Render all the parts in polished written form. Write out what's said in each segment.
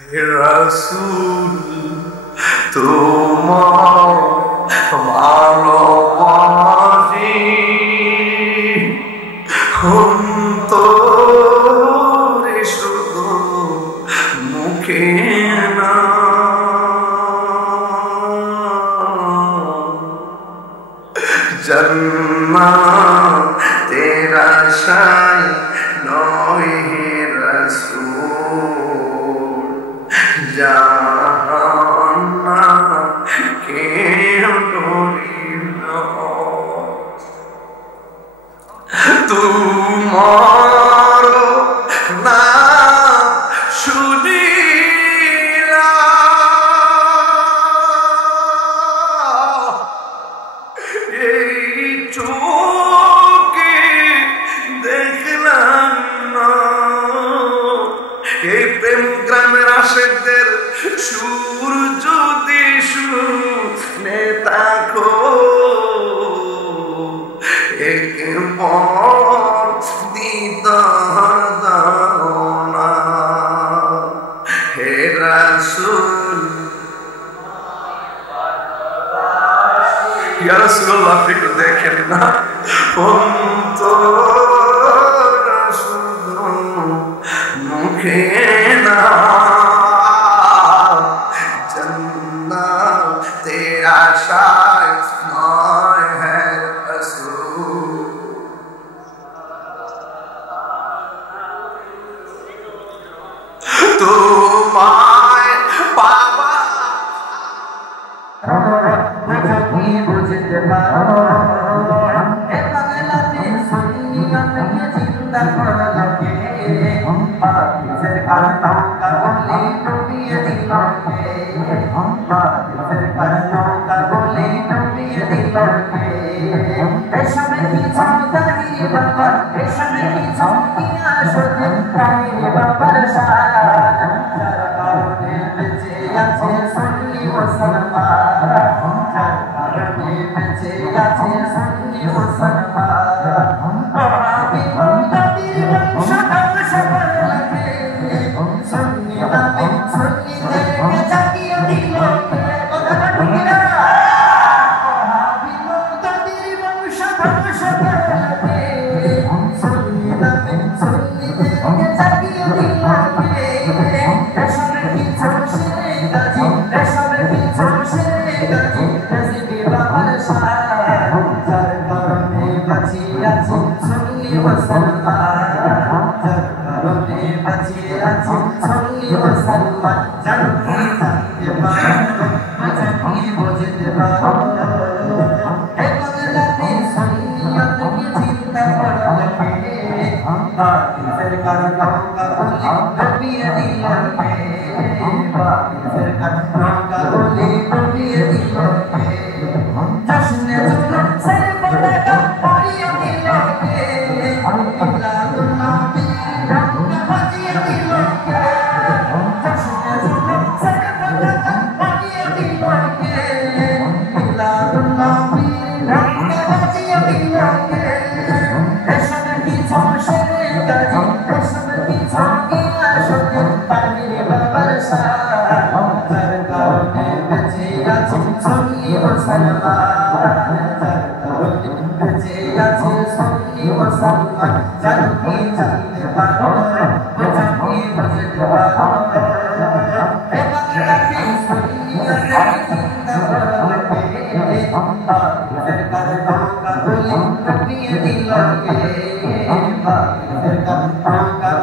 হে রাসূল তোমার ভালোবাসি অন্তরে শুধু মুখে না জান্নাতের আশায় নয় হে রাসূল জাহান্নামকে ডরি না তোমার নাম শুনিলা এই চোখে দেখলাম না এই প্রেম গ্রামের আশেকদের সুর যদি শুনে থাকো এক মর দিদার দাও না হে রাসূল ইয়া রাসূলুল্লাহ আপনি একটু দেখেন না অন্তর শুধু মুখে না জান্নাতের আশায় নয় হে রাসূল তোমায় পাবা বুঝতে পারো এ পাগলাতে সুনিয়তকে চিন্তা করা লাগে পাকিসের কারণা বলে ডুবিয়ে দিলকে পাকিসের কারণা বলে ডুবিয়ে দিলকে এসবে কি চাঁদারি বাবা এসবে কি চাঁদিয়া সতে তাই বাবার সারা যার কারণে বেঁচে আছে সুন্নি মুসলমান যার কারণে বেঁচে আছে সুন্নি মুসলমান আমি নবীর বংশ সকলকে সুন্নি নামে সুন্নিদেরকে জাগিয়ে দিল কথাটা ঠিক না আমি নবীর বংশ সকলকে সুন্নি নামে সুন্নিদেরকে জাগিয়ে দিল এসবে কিছু শিরে গাজি এসবে কিছু শিরে গাজি নসিবে বাবার সারা যার কারণে বাঁচিয়ে আছি সুন্নি মুসলমান যার কারণে বাঁচিয়ে আছি সুন্নি মুসলমান জানতে জানতে পারো জানি বুঝতে পারো এ বাংলাতে সুন্নিয়তকে চিন্তা করো পাকিসের কারণা বলে ডুবিয়ে দিলকে পাকিসের কারণা বলে ডুবিয়ে দিলকে জশ্নে জুলুম সর পতাকা পরিয়ে দিলকে মিলাদুল্লাহ রঙ বাজিয়ে দিলকে জশ্নে জুলুম সর পতাকা পরিয়ে দিলকে মিলাদুল্লাহ রঙ বাজিয়ে দিলকে এসবে কিছু শিরে গাজি এসবে কিছু গিয়া সতে পানির বাবার সারা যার কারণে বেঁচে আছে সুন্নি মুসলমান যার কারণে বেঁচে আছে সুন্নি মুসলমান জানতে জানতে পারো জানতে বুঝতে পারো এ বাংলাতে সুন্নিয়তকে চিন্তা করো পাকিসের কারণা বলে ডুবিয়ে দিলকে পাকিসের কারণা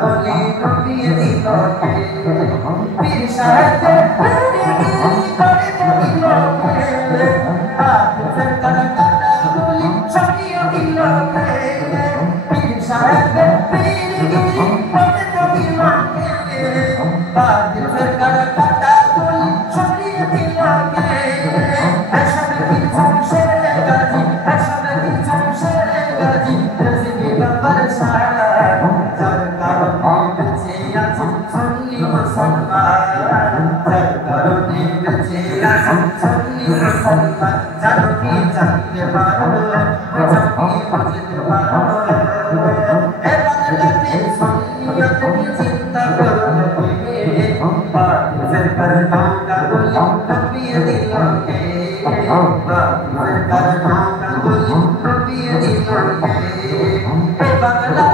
বলে ডুবিয়ে দিলকে পীর সাহেব করে দিলকে পাকিসের কারণা বলে সরিয়ে দিলকে পীর সাহেব পীরগিরি করে দিলকে পাকিসের কারণা বলে সরিয়ে দিলকে এসবে কিছু সেরে গাজি এসবে কিছু সেরে গাজি নসিবে বাবার সারা যার কারণে বেঁচে আছে সুন্নি মুসলমান যার কারণে বেঁচে আছে সুন্নি মুসলমান জানো কি জানতে পারো জানো কি বুঝতে পারো এ বাংলাতে সুন্নিয়তকে চিন্তা করো करना का बोली कभी दिलों के करना का बोली कभी दिलों के बंगला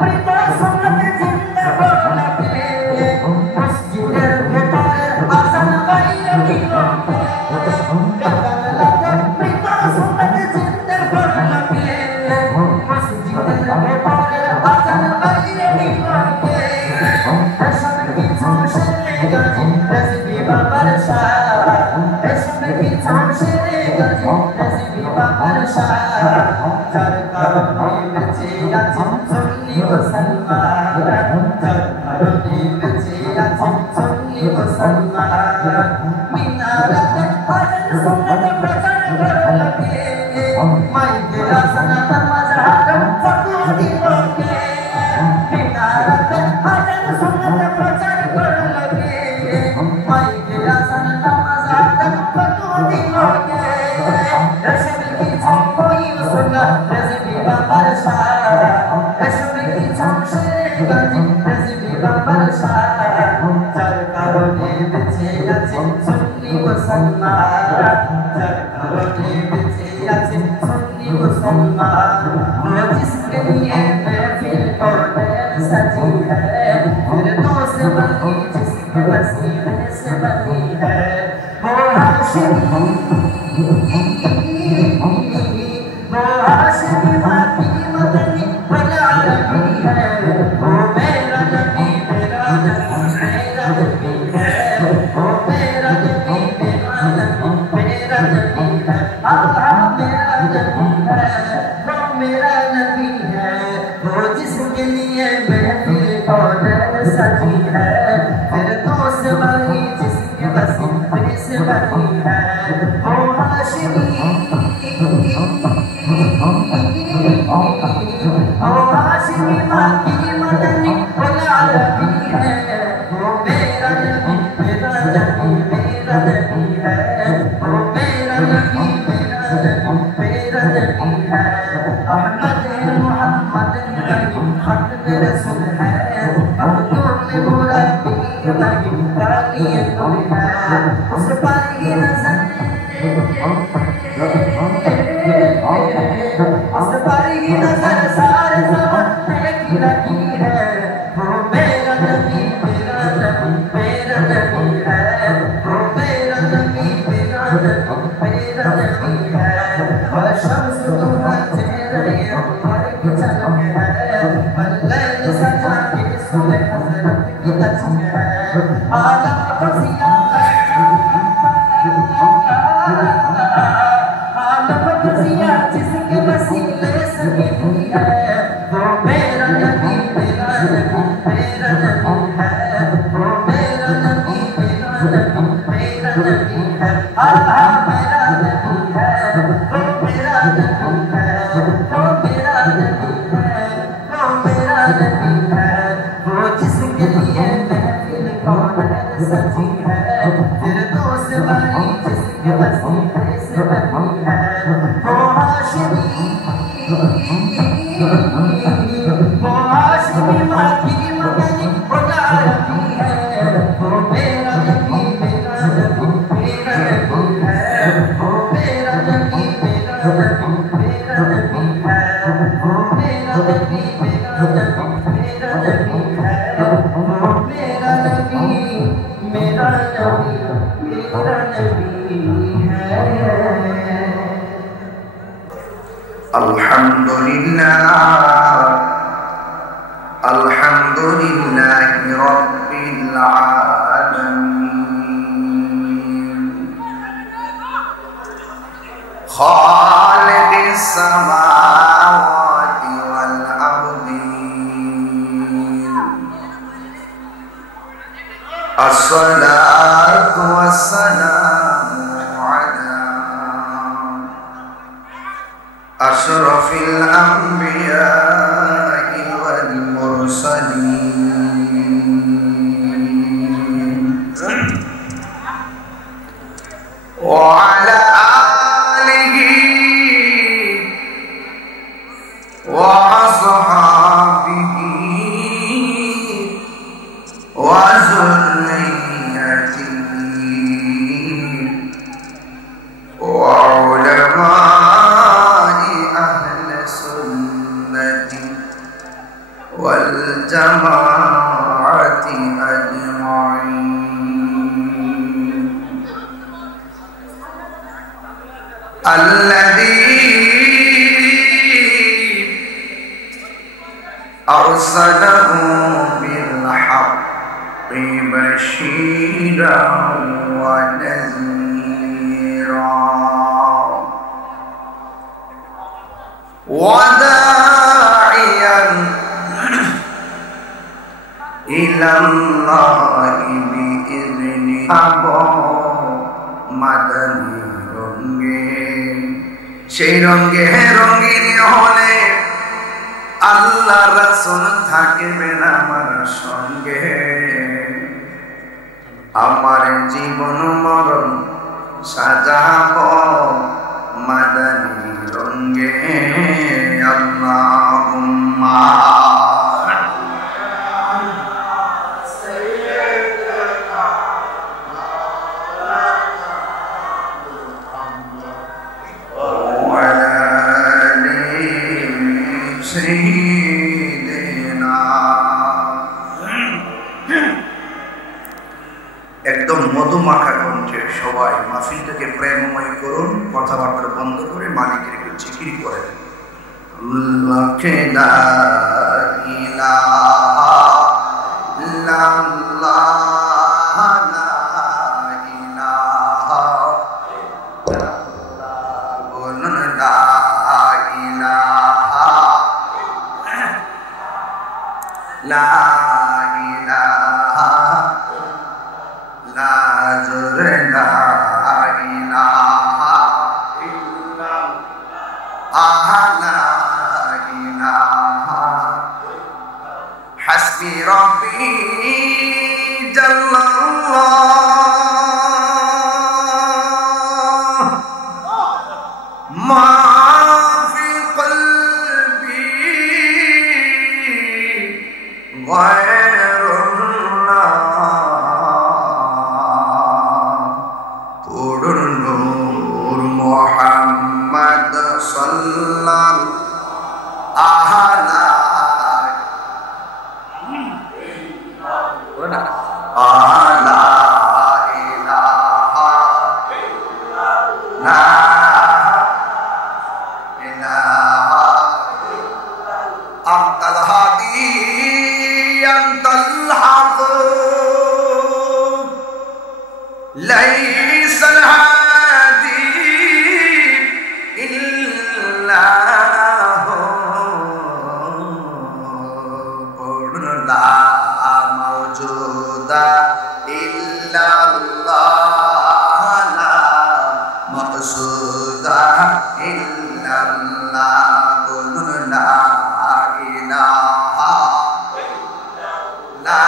प्रीता सुनत जिंदा बोला के मस्जिद के तारे आसन गाई दिलों के बंगला प्रीता सुनत जिंदा बोला के मस्जिद के तारे आसन गाई दिलों के وذريته الذي أرسله بالحق بشيرا ونذيرا وداعيا إلى الله بإذنه মাদানী রঙে সেই রঙে রঙিনী হলে আল্লাহ রাসূল থাকবেন আমার সঙ্গে আমার জীবন মরণ সাজাব মাদানী রঙে আল্লাহুম্মা একদম মধুমাখা কণ্ঠে সবাই মাহফিলটাকে প্রেমময় করুন, কথাবার্তা বন্ধ করে মালিকের একটু জিকির করেন। লা ইলাহা ইল্লাল্লাহ লা ইলাহা বলুন লা ইলাহা লা ইলাহা লা জোরে লা ইলাহা ইল্লাল্লাহ লা ইলাহা হাসবি রব্বি জাল্লাল্লাহ মা ফি কলবি গায়রুল্লাহ পুরুন নূর মুহাম্মদ সাল্লাল্লাহু আলা আলা ইলাহা ইল্লাল্লাহ ইলাহা আনতাল হাদি আনতাল হক লাইসাল হাদি ইল্লাল্লাহ লা মাওজুদা ইল্লাল্লাহ লা মাকসুদা ইল্লাল্লাহ বলুন লা ইলাহা লা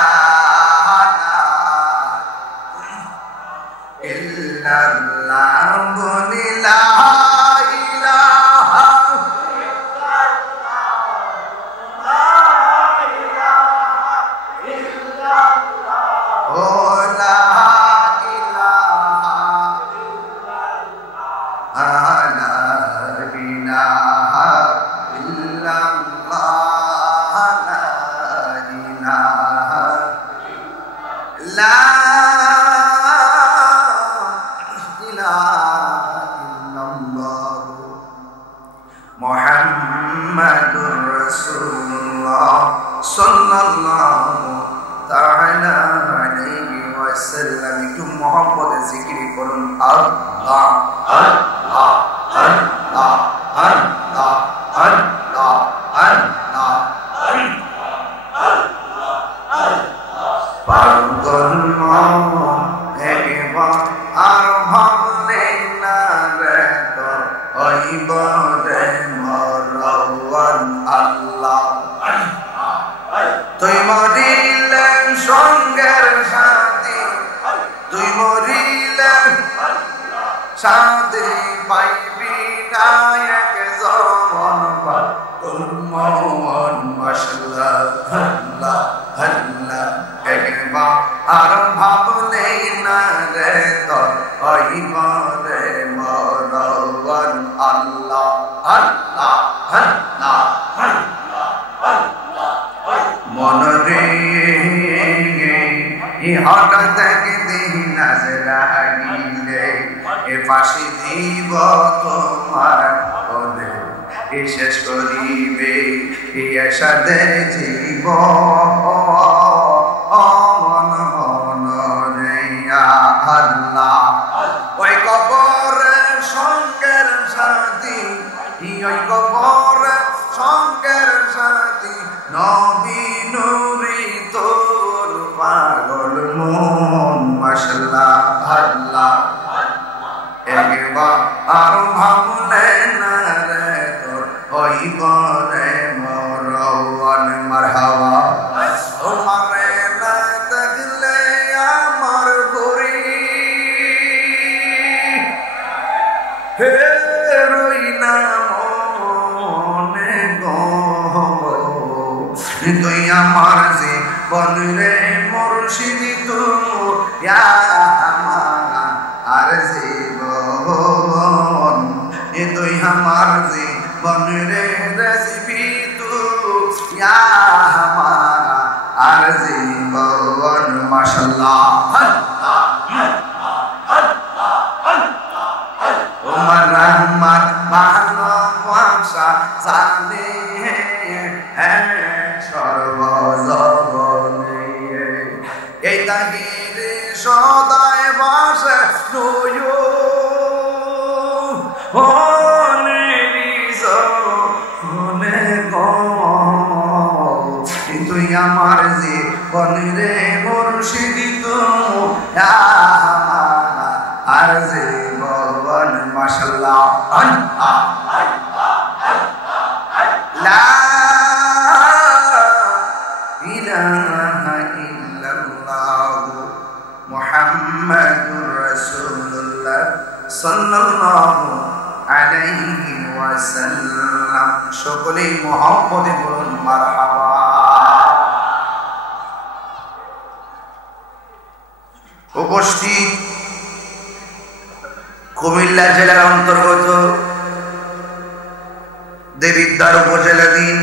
ইল্লাল্লাহ বলুন লা ইলাহা ও লা ইলাহা লা ইলাহা ইল্লাল্লাহ লা ইলাহা লা ইলাহা ইল্লাল্লাহ মুহাম্মাদুর রাসূলুল্লাহ সাল্লাল্লাহু তাআলা আলাইহি ওয়াসাল্লাম। একটু মুহাব্বতে জিকির করুন আল্লাহ আল্লাহ আল্লাহ আল্লাহ আল্লাহ আল্লাহ পাগল মন একবার আর ভাবলে না রে তোর হইব রে মরওয়ান আল্লাহ তুই মরিলে সঙ্গের সাথী তুই মরিলে সাথী পাইবি না এক জমন মন মাশাআল্লাহ আল্লাহ আল্লাহ একবার আর ভাবলে না রে তোর হইব রে মরওয়ান আল্লাহ আল্লাহ আল্লাহ মনরে হঠাৎ একদিন নাজরা গিলে এ ফাঁসি দিব তোমার পদে শেষ করিবে সাথে জীব মন মন রে আল্লাহ ওই কবরে সঙ্গের সাথী ওই কবরে সঙ্গের সাথী নবী নূরি তোর পাগল মন মাশাআল্লাহ আল্লাহ একবার আর ভাবলে না রে তোর ওই বরে মরওয়ান মারহাবা তোমারে না দেখলে আমার ঘুরি হে রই না মনে গো তুই আমার জীবন রে মুর্শিদ তুই আমার আর জীবন তুই আমার জীবন রে রেসিপি তুই আমার আর জীবন মাশাআল্লাহ ওমর রহমান ভালোবাসা জানে সর্বজগনে এই তাহিরে সদায় বাসে নয়ো তুই আমার জীবন রে মুর্শিদ তুই আর জীবন মাশাআল্লাহ লা ইলাহা ইল্লাল্লাহ মুহাম্মাদুর রাসূলুল্লাহ সাল্লাল্লাহু আলাইহি ওয়াসাল্লাম সকলেই মুহাম্মদে বলুন মারহাবা উপস্থিত কুমিল্লা জেলার অন্তর্গত দেবিদ্বার উপজেলাধীন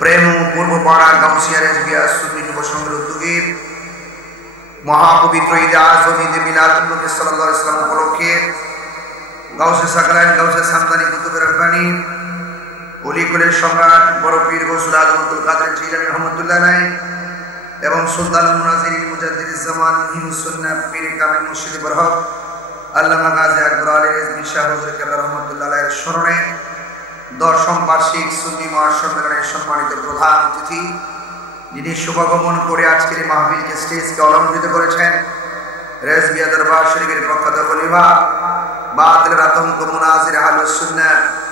প্রেম পূর্বপাড়া গাউসিয়া রেজবিয়া সুন্নি যুব সংঘের উদ্যোগে মহাপবিত্র ঈদে আজম ঈদে মিলাদুন নবী সাল্লাল্লাহু আলাইহি ওয়াসাল্লাম উপলক্ষে গাউসে সাকরাইন গাউসে সামদানি কুতুব রব্বানি ওলি কুলের সম্রাট বড় পীর গৌসুল আজম আব্দুল কাদের জিলানী রহমাতুল্লাহ আলাইহি এবং সুলতানুল মুনাজিরিন মুজাদ্দিদিজ জামান মুহিউস সুন্নাহ পীর কামিল মুর্শিদ বরহক আল্লামা গাজী আকবর আলী রিজভী শাহ হুজুর কেবলা রহমাতুল্লাহ আলাইহির স্মরণে দশম বার্ষিক সুন্নি মহাসম্মেলনের সম্মানিত প্রধান অতিথি যিনি শুভাগমন করে আজকের এই মাহফিলকে স্টেজকে অলঙ্কৃত করেছেন রেজবিয়া দরবার শরীফের প্রখ্যাত খলিফা বাতিলের আতঙ্ক মুনাজির আহলুস সুন্নাহ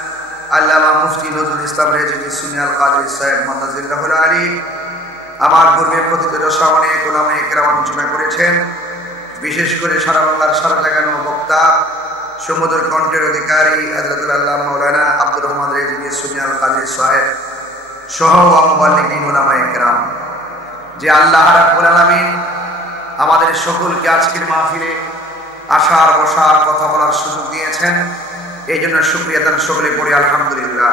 আল্লামা মুফতি নজরুল ইসলাম রেজভী সুন্নি আল কাদরী সাহেব মুতাজিল্লাহুল আলী আমার পূর্বে প্রতিটি দশা অনেক ওলামায়ে কেরাম আলোচনা করেছেন বিশেষ করে সারা বাংলার সারা জাগানো বক্তা সমুদ্র কণ্ঠের অধিকারী হযরতুল আল্লামা মাওলানা আব্দুর রহমান রেজভী সুন্নি আল কাদরী সাহেব সহ মুবাল্লিগিন ওলামায়ে কেরাম যে আল্লাহ রাব্বুল আলামিন আমাদের সকলকে আজকের মাহফিলে আসার বসার কথা বলার সুযোগ দিয়েছেন এই জন্য শুকরিয়া আদান সকলে পড়ি আলহামদুলিল্লাহ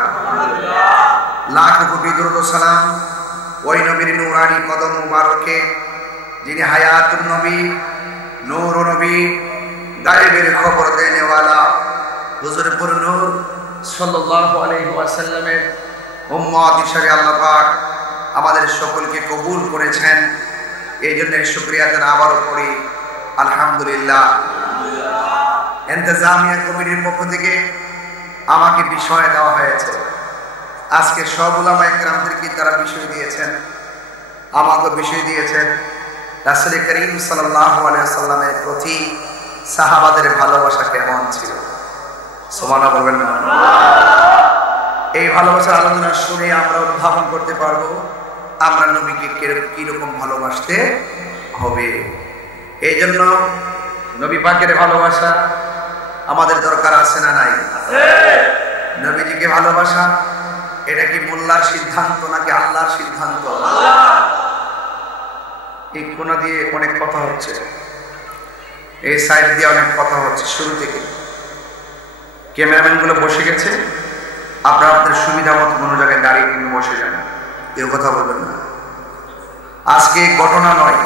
লাখ কোটি দরুদ ও সালাম ওই নবীর নূরানি কদম মুবারকে যিনি হায়াতুন নবী নূর নবী গায়েবের খবর দেনেওয়ালা হুজুর পুর নূর সাল্লাল্লাহু আলাইহি ওয়াসাল্লামের উম্মত হিসেবে আল্লাহ পাক আমাদের সকলকে কবুল করেছেন এই জন্য শুকরিয়া আদান আবারও করি আলহামদুলিল্লাহ ইন্তেজামিয়া কমিটির পক্ষ থেকে আমাকে বিষয় দেওয়া হয়েছে আজকে সব উলামায়ে কেরামদেরকে তারা বিষয় দিয়েছেন আমাকে বিষয় দিয়েছেন রাসূল করিম সাল্লাল্লাহু আলাইহি ওয়াসাল্লামের প্রতি সাহাবাদের ভালোবাসা কেমন ছিল সুবহানাল্লাহ বলবেন না এই ভালোবাসার আলোচনা শুনে আমরা অনুধাবন করতে পারবো আমরা নবীকে কি রকম ভালোবাসতে হবে এই জন্য নবী পাকের ভালোবাসা আমাদের দরকার আছে না নাই নবীজিকে ভালোবাসা এটা কি মোল্লার সিদ্ধান্ত নাকি আল্লাহর সিদ্ধান্ত এই কোনা দিয়ে অনেক কথা হচ্ছে এই সাইড দিয়ে অনেক কথা হচ্ছে শুরু থেকে ক্যামেরাম্যান গুলো বসে গেছে আপনারা আপনাদের সুবিধা মতো কোনো জায়গায় দাঁড়িয়ে কিন্তু বসে যান কেউ কথা বলবেন না আজকে ঘটনা নয়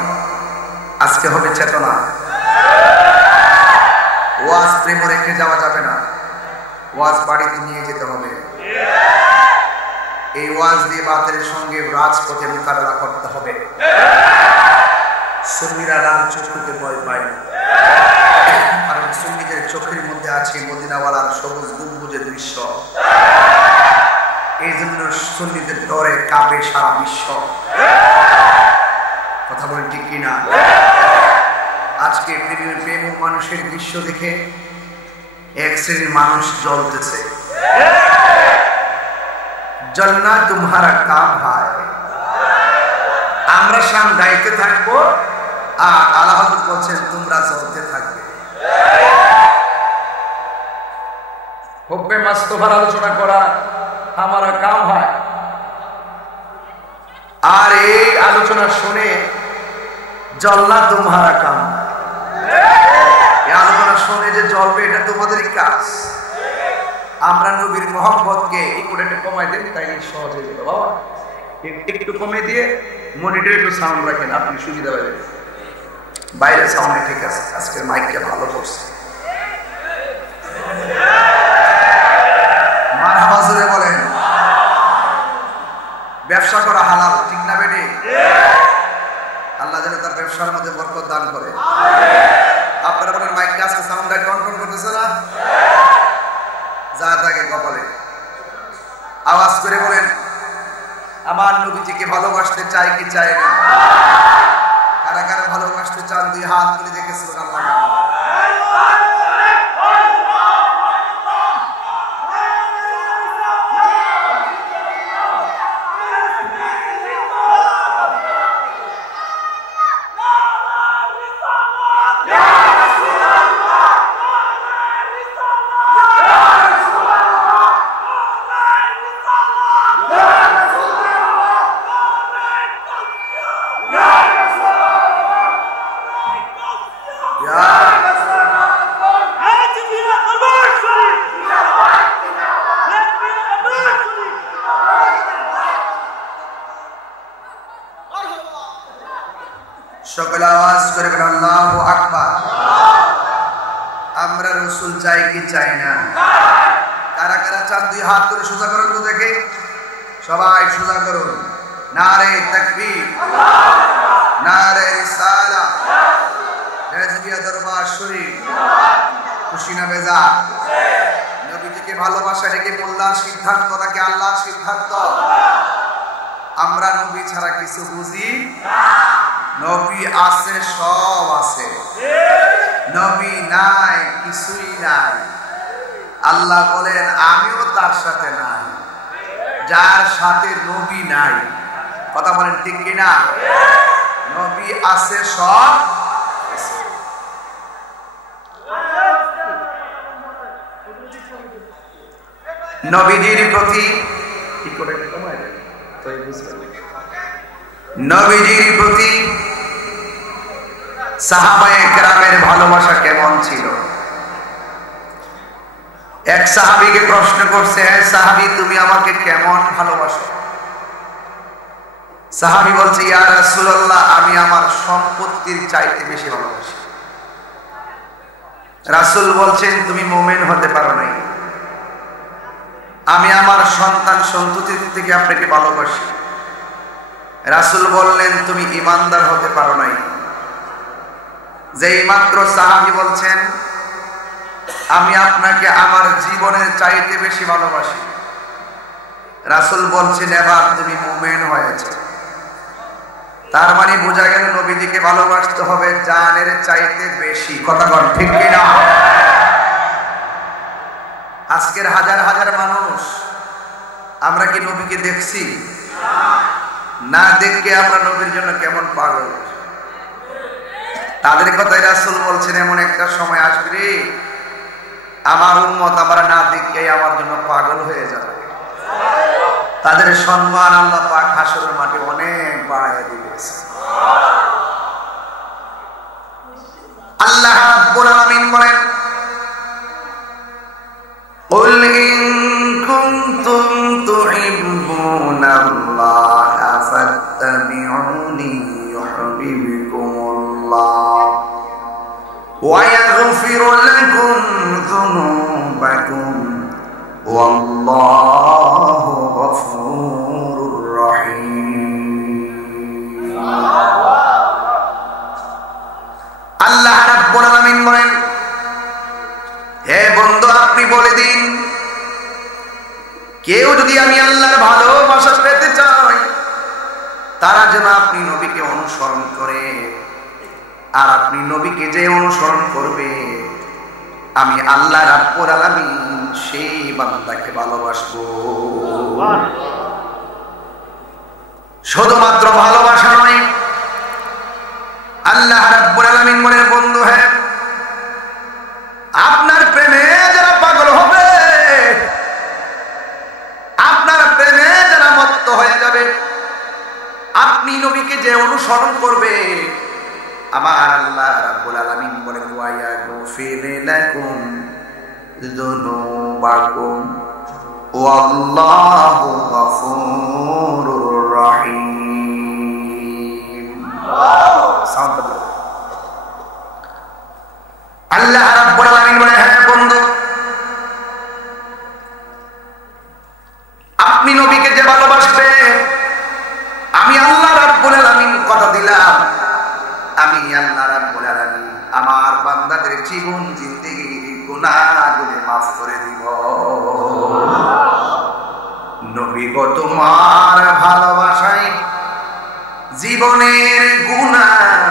আজকে হবে চেতনা ওয়াজ প্রেমে রেখে যাওয়া যাবে না, ওয়াজ বাড়িতে নিয়ে যেতে হবে। এই ওয়াজ দিয়ে বাতিলের সঙ্গে রাজপথে মোকাবেলা করতে হবে। সুন্নিরা লাল চক্ষুকে ভয় পায় না, কারণ সুন্নিদের চোখের মধ্যে আছে মদিনাওয়ালার সবুজ গম্বুজের দৃশ্য। এই জন্য সুন্নিদের ডরে কাঁপে সারা বিশ্ব। কথা বলেন ঠিক কিনা? আজকে প্রেম মানুষের দৃশ্য দেখে এক শ্রেণীর মানুষ জ্বলতেছে। জলনা তোমারা কাম হয়। আমরা শান গাইতে থাকবো আর আল্লাহ বলছেন তোমরা জ্বলতে থাকবে। হুব্বে মাস্তফার আলোচনা করা আমারা কাম হয়, আর এই আলোচনা শুনে জলনা তোমারা কাম। এই আলোচনা শুনে যে জ্বলবে এটা তোমাদেরই কাজ। আমরা নবীর মহব্বতকে একটু কমাই দেন, তাইলে সহজ হয়ে যাবে। বাবা একটু কমে দিয়ে মনিটর একটু সাউন্ড রাখেন, আপনি সুবিধা পাবেন। বাইরে সাউন্ড ঠিক আছে, আজকের মাইকটা ভালো করছে। মারহাবা জোরে বলেন। ব্যবসা করা হালাল, ঠিক না বেটি? আল্লাহ যেন তার ব্যবসার মধ্যে বরকত দান করে। আপনারা বলেন মাইকটা আজকে সাউন্ডটা কন্ট্রোল করতেছে না? যা থাকে কপালে। আওয়াজ করে বলেন আমার নবীজিকে ভালোবাসতে চাই কি চাই না? কারা কারা ভালোবাসতে চান দুই হাত তুলে দেখে সুবহানাল্লাহ। সকলে আওয়াজ করে বলেন আল্লাহু আকবার। আমরা রাসূল চাই কি চাই না? কারা কারা চান দুই হাত করে সোজা করুন তো দেখে। সবাই সোজা করুন। নারে তাকবীর, নারে রিসালাত, রাজবিয়া দরবার শরীফ। খুশি না বেজা? নবীজিকে ভালোবাসা রেখে মোল্লার সিদ্ধান্ত নাকি আল্লাহর সিদ্ধান্ত? আমরা নবী ছাড়া কিছু বুঝি না। নবী আছে, সব আছে। নবী নাই, কিছুই নাই। আল্লাহ বলেন আমিও তার সাথে নাই। যার সাথে নবী নাই, কথা বলেন ঠিক কিনা? নবী আছে, সব আছে। নবীজির প্রতি কি করে কমায় দেয় তো বুঝবেন। নবীজির প্রতি সাহাবায়ে কেরামের ভালোবাসা কেমন ছিল? এক সাহাবীকে প্রশ্ন করছে, হে সাহাবী তুমি আমাকে কেমন ভালোবাসো? সাহাবী বলছে, ইয়া রাসূলুল্লাহ আমি আমার সম্পত্তির চাইতে বেশি ভালোবাসি। রাসূল বলছেন তুমি মুমিন হতে পারো নাই। আমি আমার সন্তান সন্ততি থেকে আপনাকে ভালোবাসি। রাসূল বললেন তুমি ঈমানদার হতে পারো নাই। যেই মাত্র সাহাবী বলছেন আমি আপনাকে আমার জীবনের চাইতে বেশি ভালোবাসি, রাসূল বলছেন এবার তুমি মুমিন হয়েছে। তার মানে বোঝা গেল নবীজিকে ভালোবাসতে হবে জানের চাইতে বেশি। কথা বল ঠিক কিনা? আজকের হাজার হাজার মানুষ আমরা কি নবীকে দেখছি? না দেখে আমরা নবীর জন্য কেমন পাগল। তাদের কথাই রাসূল বলছেন এমন একটা সময় আসবে রে আমার উম্মত আমরা না দেখে আমার জন্য পাগল হয়ে যাবে। তাদের সম্মান আল্লাহ পাক হাসরের মাঠে অনেক বাড়ায় দিয়েছে। আল্লাহ রাব্বুল আলামিন বলেন قل إن كنتم تحبون الله فاتبعوني يحببكم الله ويغفر ويغفر لكم ذنوبكم والله غفور رحيم আল্লাহ রাব্বুল আলামিন বলেন হে বন্ধু আপনি বলে দিন কেউ যদি আমি আল্লাহর ভালোবাসা পেতে চাই তারা যেন আপনি নবীকে অনুসরণ করে আর আপনি নবীকে যে অনুসরণ করবে আমি আল্লাহ রাব্বুল আলামিন সেই বান্দাকে ভালোবাসবো শুধুমাত্র ভালোবাসা নয় আল্লাহ রাব্বুল আলামিন বলেন বন্ধু হ্যাঁ আপনার প্রেমে যারা পাগল হবে আপনার প্রেমে যারা মত্ত হয়ে যাবে আপনি নবীকে যে অনুসরণ করবে আমার আল্লাহ রাব্বুল আলামিন বলেন ওয়া ইয়াগফির লাকুম যুনুবাকুম ওয়াল্লাহু গফুরুর রহিম আল্লাহ রাব্বুল আলামিন বলেন হ্যাঁ বন্ধু আপনি নবীকে যে ভালোবাসবে আমি আল্লাহ রাব্বুল আলামিন কথা দিলাম আমি আল্লাহ রাব্বুল আলামিন আমার বান্দাদের জীবন জিন্দেগি গুনাহগুলো মাফ করে দিব নবী গো তোমার ভালোবাসায় জীবনের গুনাহ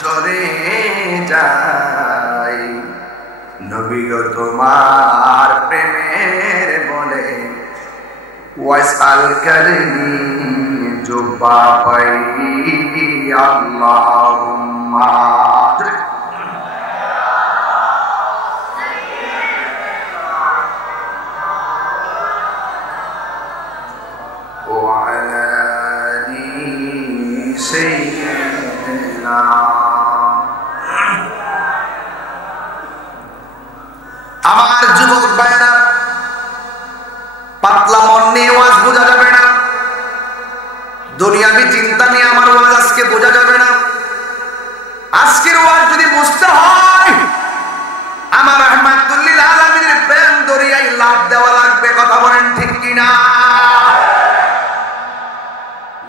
ঝরে যায় নবী গো তোমার প্রেমের বলে ওয়াসাল করনি জুবা পাই আল্লাহুম্মা وعلى آل سيدنا আমার যুবক ভাইরা পাতলা মন নিয়ে ওয়াজ বোঝা যাবে না দুনিয়াবি চিন্তা নিয়ে আমার ওয়াজ আজকে বোঝা যাবে না আজকের ওয়াজ যদি বুঝতে হয় আমার রাহমাতুল লিল আলামিনের প্রেম দরিয়ায় লাফ দেওয়া লাগবে কথা বলেন ঠিক কি না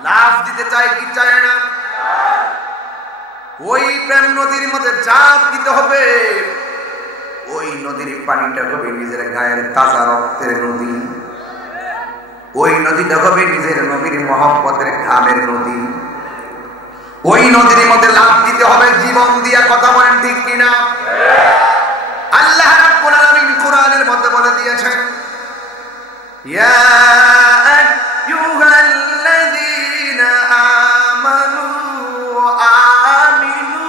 লাফ দিতে চাই কি চায় না ওই প্রেম নদীর মধ্যে ঝাঁপ দিতে হবে ওই নদীর পানিটা হবে নিজের গায়ের তাজা রক্তের নদী ওই নদীটা হবে নিজের নবীর মহব্বতের ঘামের নদী ওই নদীর মধ্যে লাফ দিতে হবে জীবন দিয়া কথা বলেন ঠিক কিনা আল্লাহ রাব্বুল আলামিন কোরআনের মধ্যে বলে দিয়েছেন ইয়া আইয়ুহাল্লাযীনা আমানু আমিনু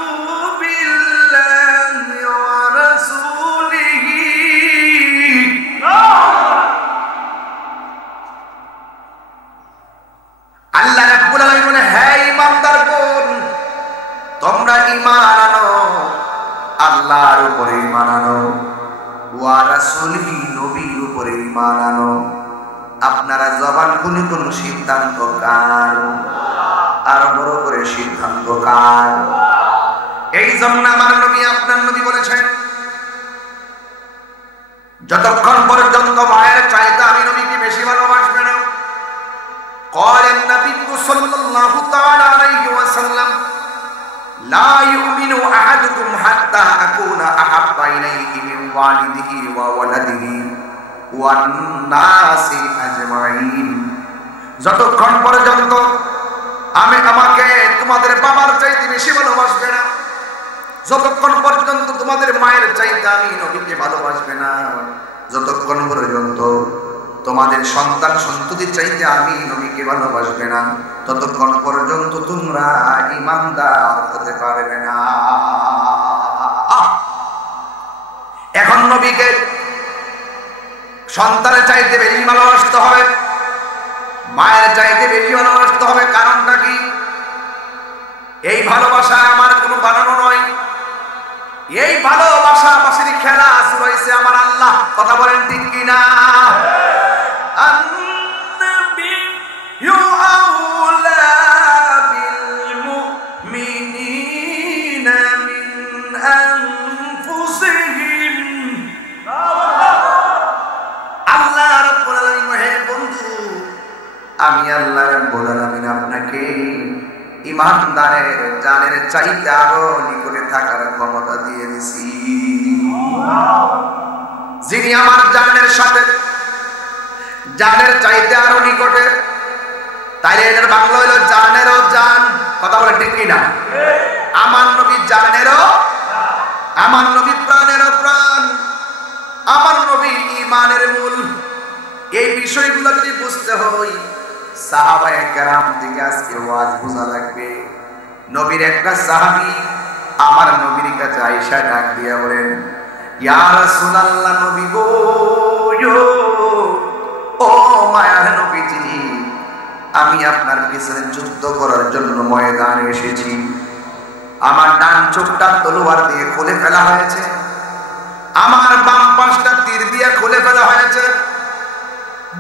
বিল্লাহি ওয়া রাসূলিহি আল্লাহ রাব্বুল আলামিন বলে হে ঈমানদারগণ তোমরা ঈমান আনো আল্লাহর উপরে ঈমান আনো ওয়া রাসূলিহি নবীর উপরে ঈমান আনো আপনারা জবান খুলে কোন সিদ্ধান্ত কার আর বড় করে সিদ্ধান্ত কার এই জন্য আমার নবী আপনার নবী বলেছেন যতক্ষণ পর্যন্ত মায়ের চাইতে আমি নবীকে বেশি ভালোবাসবে না قال النبي صلى الله تعالى عليه وسلم لا يؤمن احدكم حتى اكون احب اليه من والده وولده والناس اجمعين যতক্ষণ পর্যন্ত আমি আমাকে তোমাদের বাবার চাইতে বেশি ভালোবাসবে না যতক্ষণ পর্যন্ত তোমাদের মায়ের চাইতে আমি নবীকে ভালোবাসবে না যতক্ষণ পর্যন্ত তোমাদের সন্তান সন্ততির চাইতে আমি নবীকে ভালোবাসবে না ততক্ষণ পর্যন্ত তোমরা ঈমানদার হতে পারবে না এখন নবীকে সন্তানের চাইতে বেশি ভালোবাসতে হবে মায়ের চাইতে বেশি ভালোবাসতে হবে কারণটা কি এই ভালোবাসা আমার কোনো বানানো নয় এই ভালোবাসা পাশের খেলা শুরু হয়েছে আমার আল্লাহ কথা বলেন ঠিক কিনা النبي أولى بالمؤمنين من أنفسهم ইমানদারের জানের চাইতে আরো নিকটে থাকার ক্ষমতা দিয়ে দিছি। যিনি আমার জানের সাথে জানের চাইতে আরো নিকটে, তাই এটার বাংলা হইল জানেরও জান। কথা বলে ঠিক কিনা? আমার নবী জানেরও, আমার নবী প্রাণেরও প্রাণ, আমার নবী ঈমানের মূল। এই বিষয়গুলো যদি বুঝতে হয়, সাহাবায়ে কেরাম থেকে আজকে ওয়াজ বোঝা লাগবে। নবীর একটা সাহাবী আমার নবীর কাছে আয়েশা ডাক দিয়া বলেন, ইয়া রাসূলুল্লাহ, নবী গো, ও মায়ার নবীজি, আমি আপনার পিছনে যুদ্ধ করার জন্য ময়দানে এসেছি। আমার ডান চোখটা তলোয়ার দিয়ে খুলে ফেলা হয়েছে, আমার বাম পাশটা তীর দিয়ে খুলে ফেলা হয়েছে।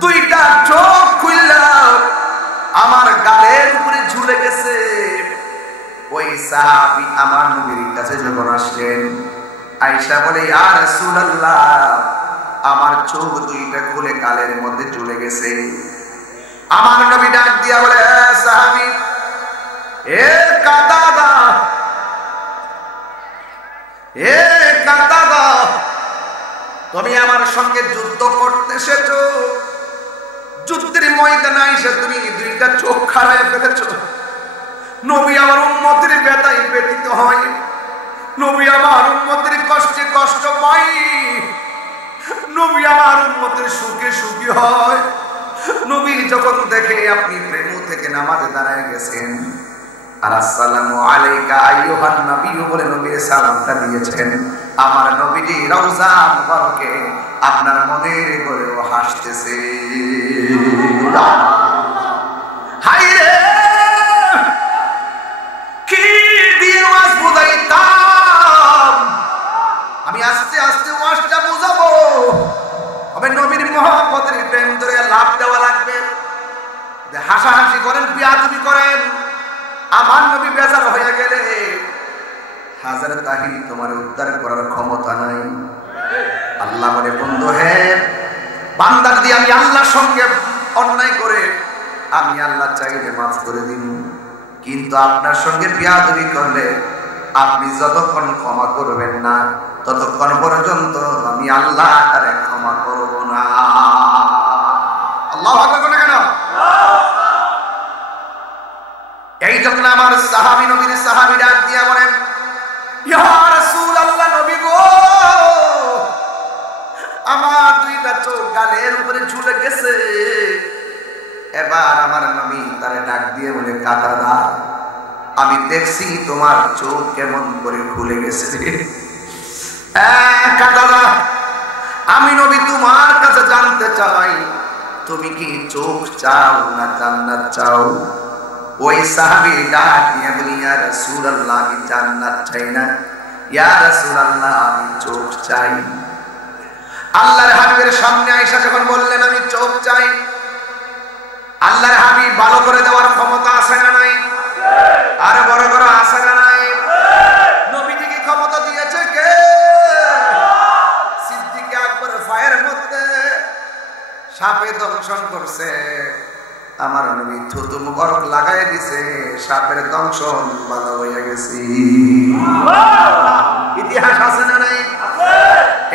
দুইটা চোখ খুললা আমার গালের উপরে ঝুলে গেছে। ওই সাহাবী আমার নবীর কাছে যখন আসলেন, আয়েশা বলে, ইয়া রাসূলুল্লাহ, আমার চোখ দুইটা খুলে গালের মধ্যে ঝুলে গেছে। আমার নবী ডাক দিয়া বলে, সাহাবী, এ কাতাদা, এ কাতাদা, তুমি আমার সঙ্গে যুদ্ধ করতে এসেছো, যুদ্ধের ময়দানে এসে তুমি দুইটা চোখ হারায় ফেলেছো। নবী আমার উম্মতের ব্যথায় ব্যথিত হয়, নবী আমার উম্মতের কষ্টে কষ্ট পায়, নবী আমার উম্মতের সুখে সুখী হয়। নবী যখন দেখে আপনি প্রেম থেকে নামাজে দাঁড়ায় গেছেন, আর আসসালামু আলাইকা আইয়ুহান নবী বলে নবীর সালামটা দিয়েছেন, আমার নবীজি রওজা মুবারকে আপনার মনের ঘরেও হাসতেছে। হায়রে, কি দিয়ে ওয়াজ বুঝাইতাম, আমি আস্তে আস্তে ওয়াজটা বুঝাবো। তবে নবীর মহব্বতের প্রেম ধরে লাভ দেওয়া লাগবে। হাসাহাসি করেন, বিয়াদবি করেন, আমার নবী বেজার হয়ে গেলে হাজার তাহির তোমার উদ্ধার করার ক্ষমতা নাই। আল্লাহ বলে, বন্ধু হে, বান্দার দিয়ে আমি আল্লাহর সঙ্গে অন্যায় করে আমি আল্লাহ চাইলে মাফ করে দিন, কিন্তু আপনার সঙ্গে বিয়াদবি করলে আপনি যতক্ষণ ক্ষমা করবেন না, ততক্ষণ পর্যন্ত আমি আল্লাহ তারে ক্ষমা করব না। আল্লাহু আকবার বলে কেন? এই জন্য আমার সাহাবী নবীর সাহাবী ডাক দিয়া বলেন, ইয়া রাসূলুল্লাহ, নবী গো, আমার দুইটা চোখ গালের উপরে ঝুলে গেছে। এবার আমার নবী তারে ডাক দিয়ে বলে, কাতাদা, আমি দেখছি তোমার চোখ কেমন করে খুলে গেছে। কাতাদা, আমি নবী তোমার কাছে জানতে চাই, তুমি কি চোখ চাও না জান্নাত চাও? ওই সাহাবী ডাক দিয়ে বলি, ইয়া রাসূলুল্লাহ, আমি জান্নাত চাই না, ইয়া রাসূলুল্লাহ, আমি চোখ চাই। আল্লাহর হাবিবের সামনে আয়েশা যখন বললেন আমি চোখ চাই, আল্লাহর হাবিব ভালো করে দেওয়ার ক্ষমতা আছে না নাই? আর বড় বড় আছে না নাই? নবীজিকে ক্ষমতা দিয়েছে কে? সিদ্দিক আকবর ফায়ের মধ্যে সাপে দংশন করছে, আমার নবী থুতু মুবারক লাগাই দিছে, সাপের দংশন ভালো হয়ে গেছে। ইতিহাস আছে না নাই?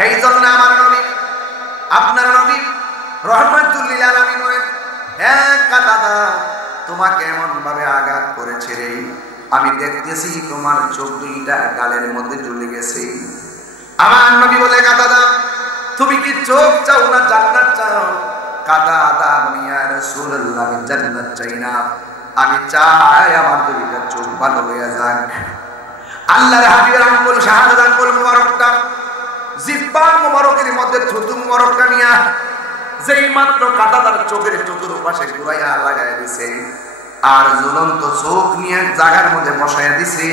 এই জন্য আমার নবী, আপনার নবী রহমাতুল লিল আলামিন বলেন, হ্যাঁ কাতাদা, তোমাকে এমন ভাবে আঘাত করেছে রে, আমি দেখতেছি তোমার চোখ দুইটা গালের মধ্যে ঝুলে গেছে। আমার নবী বলে, কাতাদা, তুমি কি চোখ চাও না জান্নাত চাও? কাতাদা, ইয়া রাসূলুল্লাহ, আমি জান্নাত চাই না, আমি চাই আমার দুইটা চোখ ভালো হয়ে যাক। আল্লাহর হাবিবের আঙ্গুল, শাহাদাত আঙ্গুল মুবারকটা জিহ্বা মুবারকের মধ্যে থুতু মুবারকটা নিয়া যেই মাত্র কাতাদার চোখের চতুর্পাশে ঘুরাইয়া লাগাই দিছে, আর ঝুলন্ত চোখ নিয়ে জায়গার মধ্যে বসাইয়া দিছে,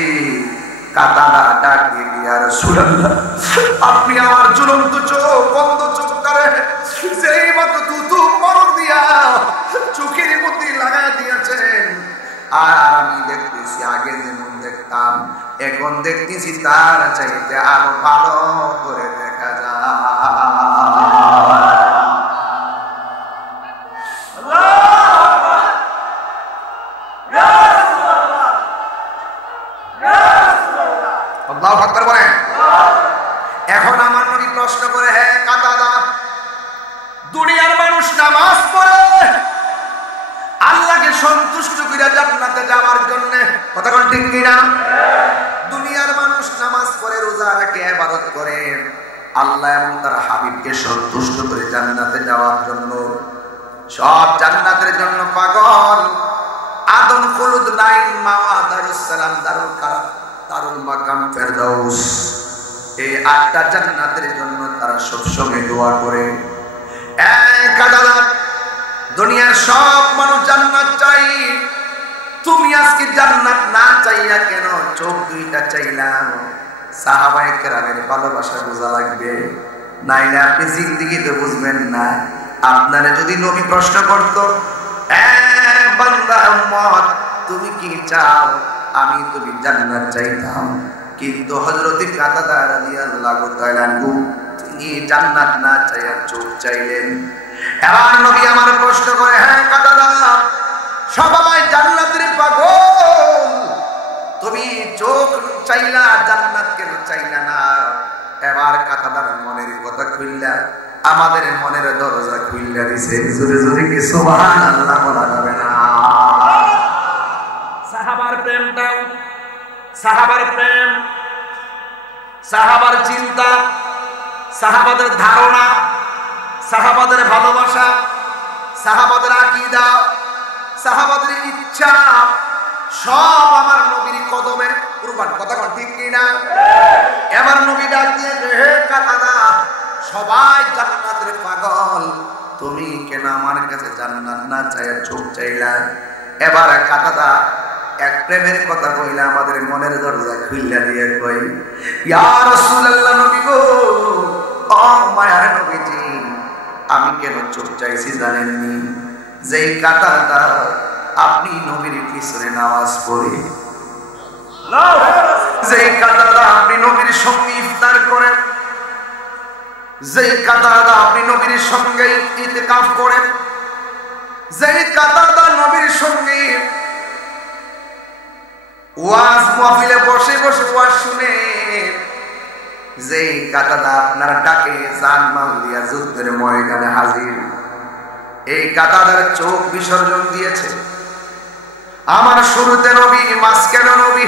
কাতাদা ডাক দিয়ে, ইয়া রাসূলুল্লাহ, আপনি আমার ঝুলন্ত চোখ, বন্ধ চোখটারে যেই মাত্র থুতু মুবারক দিয়া চোখের মধ্যে লাগাই দিয়েছেন, আর আমি দেখতেছি আগে যেমন দেখতাম, এখন দেখতেছি তার চাইতে আরো ভালো করে দেখা যায়। এখন আমার নবী প্রশ্ন করে, হ্যাঁ কাতাদা, দুনিয়ার মানুষ নামাজ পড়ে আল্লাহকে সন্তুষ্ট করে জান্নাতে যাওয়ার জন্য, কথা কোন ঠিক কিনা? দুনিয়ার মানুষ নামাজ পড়ে, রোজা রাখে, ইবাদত করে আল্লাহ এবং তার হাবিবকে সন্তুষ্ট করে জান্নাতে যাওয়ার জন্য। সব জান্নাতের জন্য পাগল। আদম, খুলুদ, নাইম, মাওয়া, দারুস সালাম, দারুল কারাম, দারুল মাকাম, ফেরদাউস, এই 8টা জান্নাতের জন্য তারা সবসময় দোয়া করে। দুনিয়ার সব মানুষ জান্নাত চাই, তুমি আজকে জান্নাত না চাইয়া কেন চোখ দুইটা চাইলাম? সাহাবায়ে কেরামের ভালোবাসা বোঝা লাগবে, নাইলে আপনি জিন্দেগিতে বুঝবেন না। আপনারা যদি নবী প্রশ্ন করত, বান্দা উম্মত তুমি কি চাও? আমি তুমি জান্নাত চাইতাম, কিন্তু হযরত কাতাদা রাদিয়াল্লাহু তাআলা আনহু তিনি জান্নাত না চাইয়া চোখ চাইলেন। এবার নবী আমার প্রশ্ন করে, হ্যাঁ কাতাদা, সবাই জান্নাতের পাগল, তুমি চোখ চাইলা, জান্নাত কেন চাইলা না? এবার কাতাদার মনের কথা খুললা, আমাদের মনের দরজা খুললা দিছে। জোরে জোরে কি সুবহানাল্লাহ বলা যাবে না? সাহাবার প্রেমটাও, সাহাবার প্রেম, সাহাবার চিন্তা, সাহাবাদের ধারণা, সাহাবাদের ভালোবাসা, সাহাবাদের আকীদা, সাহাবাদের ইচ্ছা সব আমার নবীর কদমে কুরবান। কথা কোন ঠিক কিনা? এবার নবী ডাক দিয়ে, হে কাতাদা, সবাই জান্নাতের পাগল, তুমি কেন আমার কাছে জান্নাত না চাইয়া চোখ চাইলা? এবার কাতাদা এক প্রেমের কথা কইলা, আমাদের মনের দরজা খুইলা দিয়ে কই, ইয়া রাসূলুল্লাহ, নবী গো, ও মায়ার নবীজি, আমি কেন চোখ চাইছি জানেননি? যেই কাতাদা আপনি নবীর পিছনে নামাজ পড়ে, যেই কাতাদা আপনি নবীর সঙ্গে ইফতার করেন, যেই কাতাদা আপনি নবীর সঙ্গে ইতিকাফ করেন, যেই কাতাদা নবীর সঙ্গে ওয়াজ মাহফিলে বসে বসে ওয়াজ শুনে, যেই কাতাদা আপনার ডাকে জানমাল দিয়া যুদ্ধের ময়দানে হাজির, এই কাতাদার চোখ বিসর্জন দিয়েছে আমার শুরুতে নবী, মাঝখানে নবী,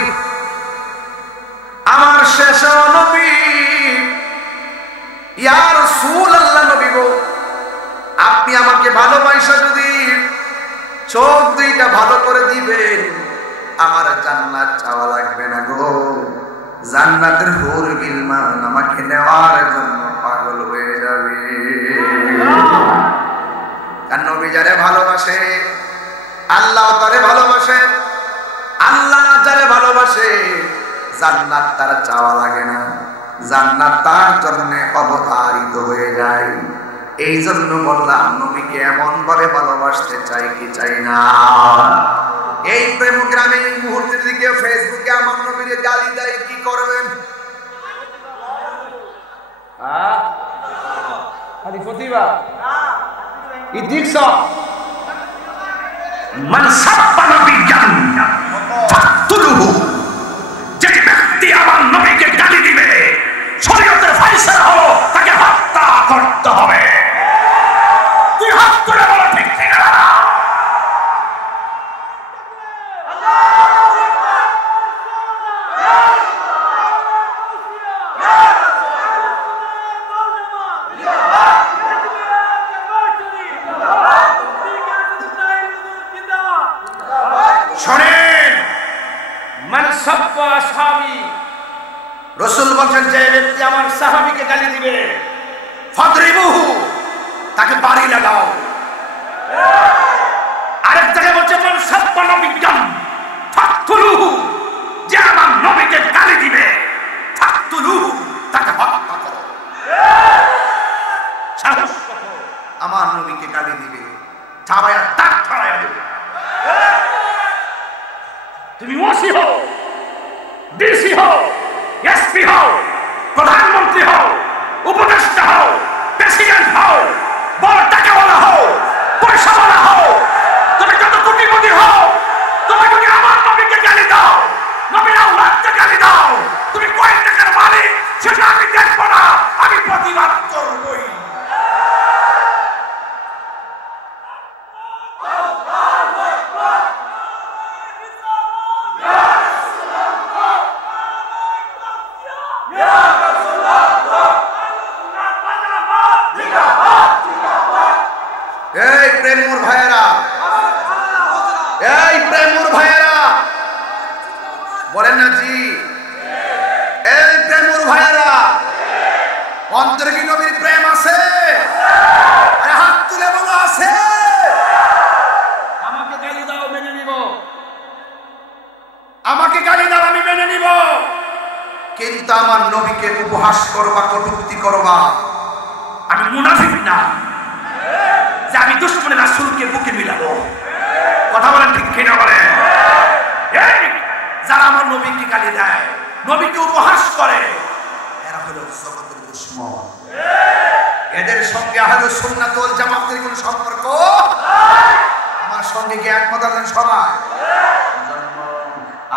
আমার শেষে নবী। ইয়া রাসূলুল্লাহ, নবী গো, আপনি আমাকে ভালোবাসা যদি চোখ দুইটা ভালো করে দিবেন, আমার জান্নাত চাওয়া লাগবে না গো। জান্নাতের হুর গিলমান আমাকে নেওয়ার জন্য পাগল হয়ে যাবে। কারণ নবী যারে ভালোবাসে আল্লাহ তারে ভালোবাসে, আল্লাহ যারে ভালোবাসে জান্নাত তার চাওয়া লাগে না, জান্নাত তার জন্য অবধারিত হয়ে যায়। এই জন্য বললাম নবীকে এমন ভাবে ভালোবাসতে চাই কি চাই না। এই প্রেমগ্রামে এই মুহূর্তের দিকে ফেসবুকে আমার নবীর গালি দেয়, কি করবেন? যে ব্যক্তি আমার নবীকে গালি দিবে, শরীয়তের ফায়সালা হলো তাকে হত্যা করতে হবে। তুই হাত তুলে বলো ঠিক ঠিক না? রাসূল বলেন, যে ব্যক্তি আমার সাহাবীকে গালি দিবে, ফাদরিবুহু, তাকে বাড়ি লাগাও। আরেক জায়গায় বলছে, মান সাব্বা নবিয়্যান ফাকতুলুহু, যে আমার নবীকে গালি দিবে, ফাকতুলুহু, তাকে হত্যা করো। সাহস কত, আমার নবীকে গালি দিবে, ছাড়ায়া দাঁত ছাড়ায়া দেবে। তুমি ওসি হও, ডিসি হও, এসপি হও, প্রধানমন্ত্রী হও, উপদেষ্টা হও, প্রেসিডেন্ট হও, বড় টাকাওয়ালা হও, পয়সাওয়ালা হও, তুমি যত কোটিপতি হও, তুমি যদি আমার নবীকে গালি দাও, নবীর আওলাদকে গালি দাও, তুমি কয় টাকার মালিক সেটা আমি দেখবো না। বলেন না জি? এই প্রেমর ভাইয়েরা, অন্তরে কি নবীর প্রেম আছে? আরে হাত তুলে বলো আছে। আমাকে গালি দাও, মেনে নিব। আমাকে গালি দাও, আমি মেনে নিব, কিন্তু আমার নবীকে উপহাস করবা, কটূক্তি করবা, আমি মুনাফিক না যে আমি দুশমনের রাসূলকে বুকে মিলাবো। কথা বলেন ঠিক কিনা বলেন? এই যারা আমার নবীকে গালি দেয়, নবীকে উপহাস করে, এরা হলো জগতের দুশমন। এদের সঙ্গে আহলুস সুন্নাত ওয়াল জামাতের কোনো সম্পর্ক? আমার সঙ্গে কি একমত আছেন সবাই? জন্ম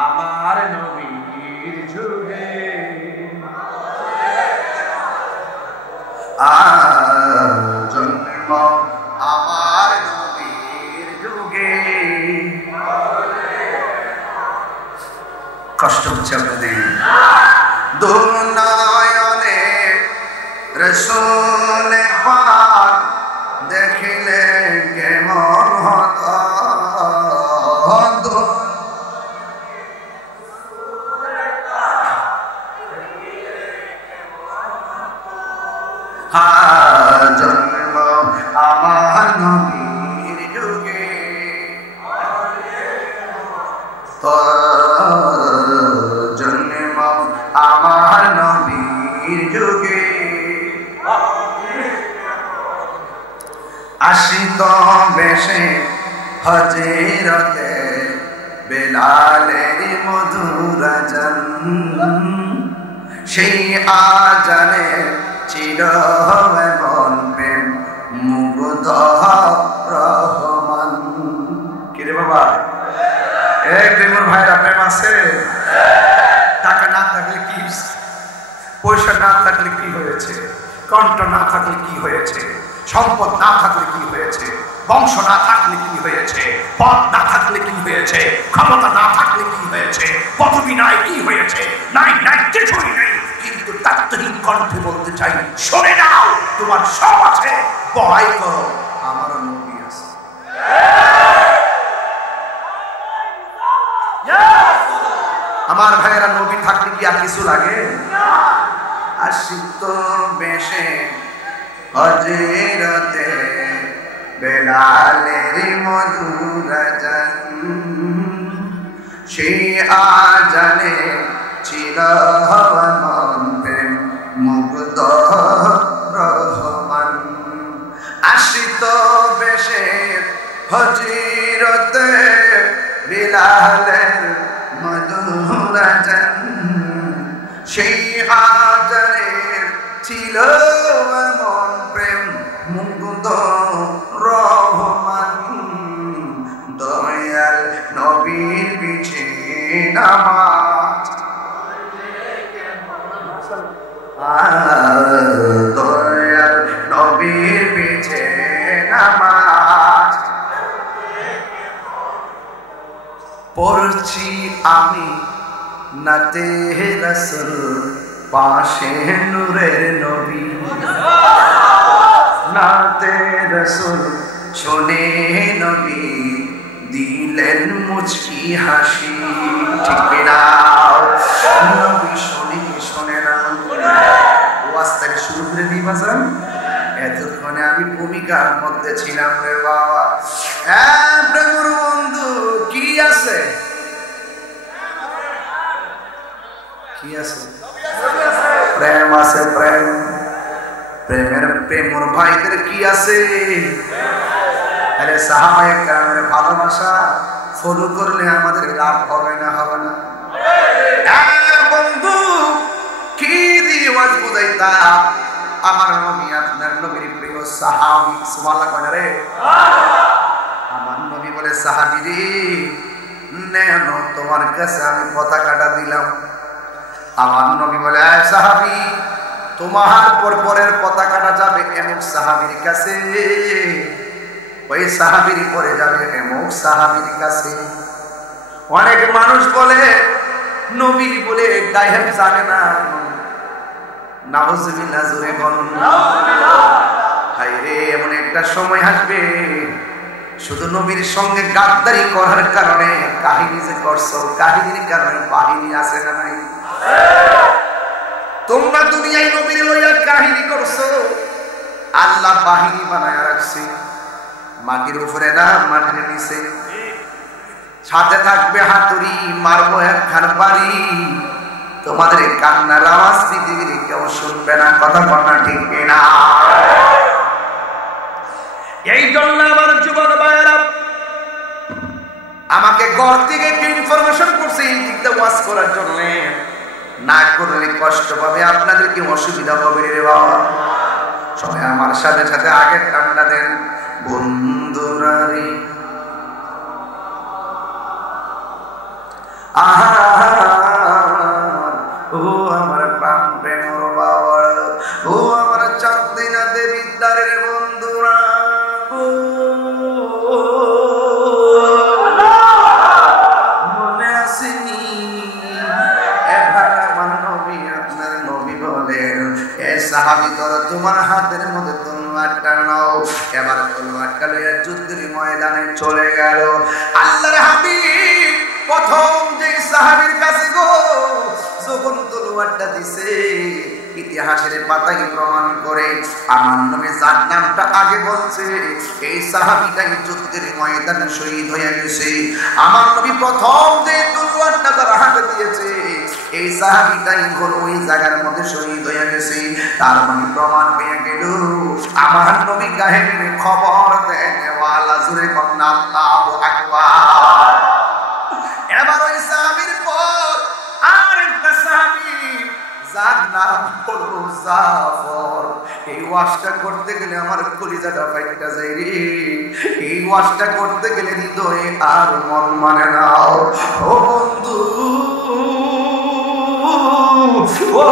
আমার নবীর যুগে, জন্ম আমার নবীর যুগে। কষ্ট হচ্ছে আপনাদের? দুনয়নে রাসূল পাক দেখিলে কেমন হতো, জন্ম আমার নবীর যুগে, জন্ম আমার নবীর যুগে। আশিত বেশে হযরতে বেলালের মধুর আযান, সেই আযানে চির এমন প্রেম মুগ্ধ রহমান। কিরে বাবা, এই প্রেমের ভাইরা প্রেম আছে? টাকা না থাকলে কি, পয়সা না থাকলে কি হয়েছে, কণ্ঠ না থাকলে কি হয়েছে, সম্পদ না থাকলে কি হয়েছে, বংশ না থাকলে কি হয়েছে, পদ না থাকলে কি হয়েছে, ক্ষমতা না থাকলে কি হয়েছে, পদবি নাই কি হয়েছে, নাই নাই কিছুই নেই, কিন্তু তাত্ত্বিক কণ্ঠে বলতে চাই, শুনে নাও, তোমার সব আছে, বড়াই করো, আমারও নবী আছে। আমার ভাইয়েরা, নবী থাকলে কি আর কিছু লাগে? আশিত বেশে হযরতে বেলালের মধুর আযান, সেই আযানে চির এমন প্রেম মুগ্ধ রহমান। আশিত বেশে হযরতে বেলালের মধুর আযান, সেই আযানে ছিল এমন প্রেম মুগ্ধ রহমান। দয়াল নবীর পিছে নামাজ, দয়াল নবীর পিছে নামাজ পড়ছি আমি, নাতে রাসূল পাশে নূরের নবী, নাতে রাসূল শুনে নবী দিলেন মুচকি হাসি। ঠিক না? নবী শুনে কি শোনে না? ওয়াজটাকে শুরু করে দিই বাজান। এতক্ষণে আমি ভূমিকার মধ্যে ছিলাম রে বাবা। প্রেমর বন্ধু কি আছে? কি আছে? প্রেম আছে, প্রেম। প্রেমের প্রেমর ভাইদের কি আছে? আরে সাহাবায়ে কেরামের ভালোবাসা ফলো করলে আমাদের লাভ হবে না? হবে না? বন্ধু কি দিয়ে ওয়াজ বুঝাইতা? আমার নবী আপনার নবীর প্রিয় সাহাবী। সুবহানাল্লাহ কয় রে। আমার নবী বলে, সাহাবী রে নেন তোমার কাছে আমি পতাকাটা দিলাম। আমার নবী বলে, আয় সাহাবী, তোমার পরের পতাকাটা যাবে এমক সাহাবীর কাছে, ওই সাহাবীর পরে যাবে এমক সাহাবীর কাছে। অনেক মানুষ বলে নবী বলে গায়েব জানে না। নাউজুবিল্লাহ, জোরে বলুন নাউজুবিল্লাহ। হায় রে, এমন একটা সময় আসবে শুধু নবীর সঙ্গে গাদ্দারি করার কারণে কাহিনী যে করছো, কাহিনীর কারণে বাহিনী আছে না নাই? তোমরা দুনিয়ায় নবীর লইয়া কাহিনী করছো, আল্লাহ বাহিনী বানায় রাখছে। মাটির উপরে না, মাটির নিচে। সাথে থাকবে হাতুড়ি, মারবো একখান বাড়ি। তোমাদের কান্নার আওয়াজ পৃথিবীর কেউ শুনবে না। কথা বলা ঠিক না? এই জন্য আমার যুবক ভাইয়েরা আমাকে ঘর থেকে একটু ইনফরমেশন করছে এই দিকটা ওয়াজ করার জন্য। না করলে কষ্ট পাবে, আপনাদেরকে অসুবিধা হবে রে বাবা। সবাই আমার সাথে সাথে আগের টান্ডা দেন। বন্ধুরা রে ও আমার প্রাণ প্রেমর বাবা, ও আমার চাঁদিনা দেবীর দ্বারের বন্ধুরা, মনে আসেনি এবার আমার নবী, আপনার নবী বলেন, এ সাহাবী তোরা তোমার হাতের মধ্যে তলোয়ারটা নাও। এবার তলোয়ারটা লইয়া যুদ্ধের ময়দানে চলে গেল। আল্লাহর হাবিব প্রথম যে সাহাবীর কাছে গো যখন তলোয়ারটা দিছে, ইতিহাসের পাতায় প্রমাণ করে আমার নবী যার নামটা আগে বলছে এই সাহাবীটাই যুদ্ধের ময়দানে শহীদ হয়ে গেছে। আমার নবী প্রথম যে তলোয়ারটা তার হাতে দিয়েছে এই সাহাবীটাই হলো ওই জায়গার মধ্যে শহীদ হয়ে গেছে। তার মানে প্রমাণ হয়ে গেল আমার নবী কাহিনীর খবর দেন ওয়ালা জুরে কন্না আল্লাহু আকবার। এবার ওই সাহাবীর পর আরেকটা সাহাবী যার নাম হলো জাফর। এই ওয়াজটা করতে গেলে আমার কলিজাটা ফাইটা যায় রে। এই ওয়াজটা করতে গেলে হৃদয়ে আর মন মানে না। ও বন্ধু, ও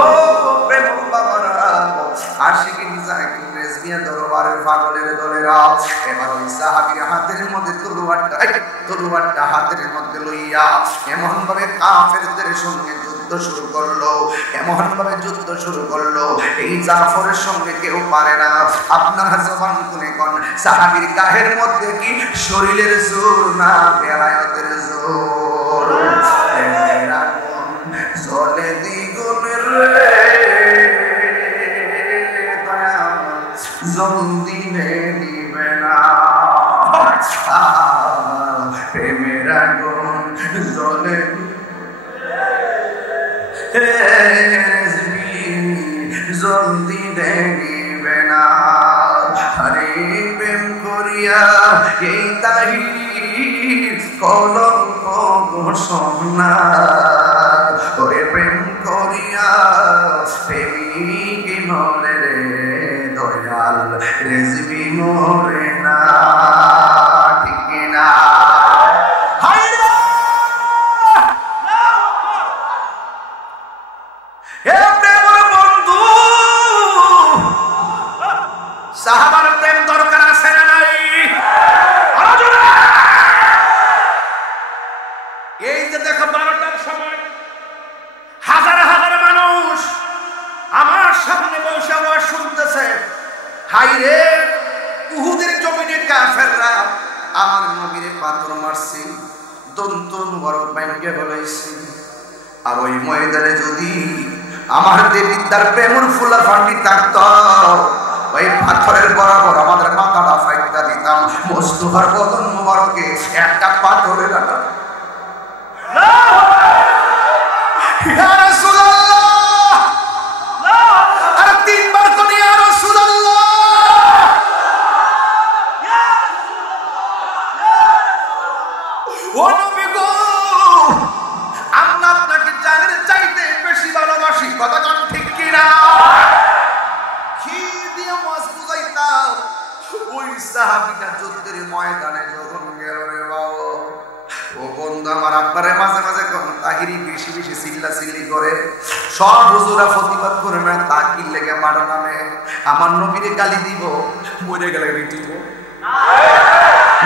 প্রেম বাবারা, আশিকিন জাকির রেজবিয়া দরবারের পাগলের দলেরা এবার ওই সাহাবীর হাতের মধ্যে তলোয়ারটা হাতের মধ্যে লইয়া এমন ভাবে কাফেরদের সঙ্গে যুদ্ধ শুরু করলো, এমন ভাবে যুদ্ধ শুরু করলো এই জাফরের সঙ্গে কেউ পারে না। আপনারা জবান খুলে কোন সাহাবীর গায়ের মধ্যে কি শরীরের জোর না বেলায়েতের জোর? চলে দ্বিগুণের জলদি নিবে না প্রেমের আগুন জ্বলে জলদি নিবে না। হরে প্রেম করিয়া এই তাহি কলঙ্ক ঘোষণা, ওরে প্রেম করিয়া প্রেমিক মরে রে দয়াল রেজবি মরে না। ঠিক না? সাহাবার প্রেম দরকার আছে না নাই? এই যে দেখো 12টার সময় হাজার হাজার মানুষ আমার সামনে বসে আওয়াজ শুনতেছে, হাই রে উহুদের জমিনে কাফেররা আমার নবীরে পাথর মারছি, দন্ত মুবারক বাইকে বলাইছি। আর ওই ময়দানে যদি আমার দেবীর তার প্রেমর ফুলা ফান্ডি থাকত, ওই পাথরের বরাবর আমাদের মাথাটা ফাইটা দিতাম। মুস্তাফার বদন মুবারকে একটা পাথরের আঘাত। ইয়া রাসূলুল্লাহ, আর তিনবার তো ইয়া রাসূলুল্লাহ, ও নবী গো, আমরা আপনাকে জানের চাইতে বেশি ভালোবাসি। কথা কোন ঠিক কি না? কি দিয়ে মাস বুঝাইতাম ওই সাহাবীটা যুদ্ধের ময়দানে যখন গেল রে বাবা, ও বন্ধু আমার আপনারে মাঝে মাঝে কোন তাহিরি বেশি বেশি চিল্লা চিল্লি করে, সব হুজুরা প্রতিবাদ করে না, তাকির লেগে মারা নামে আমার নবীরে গালি দিব, মরে গেলে দিব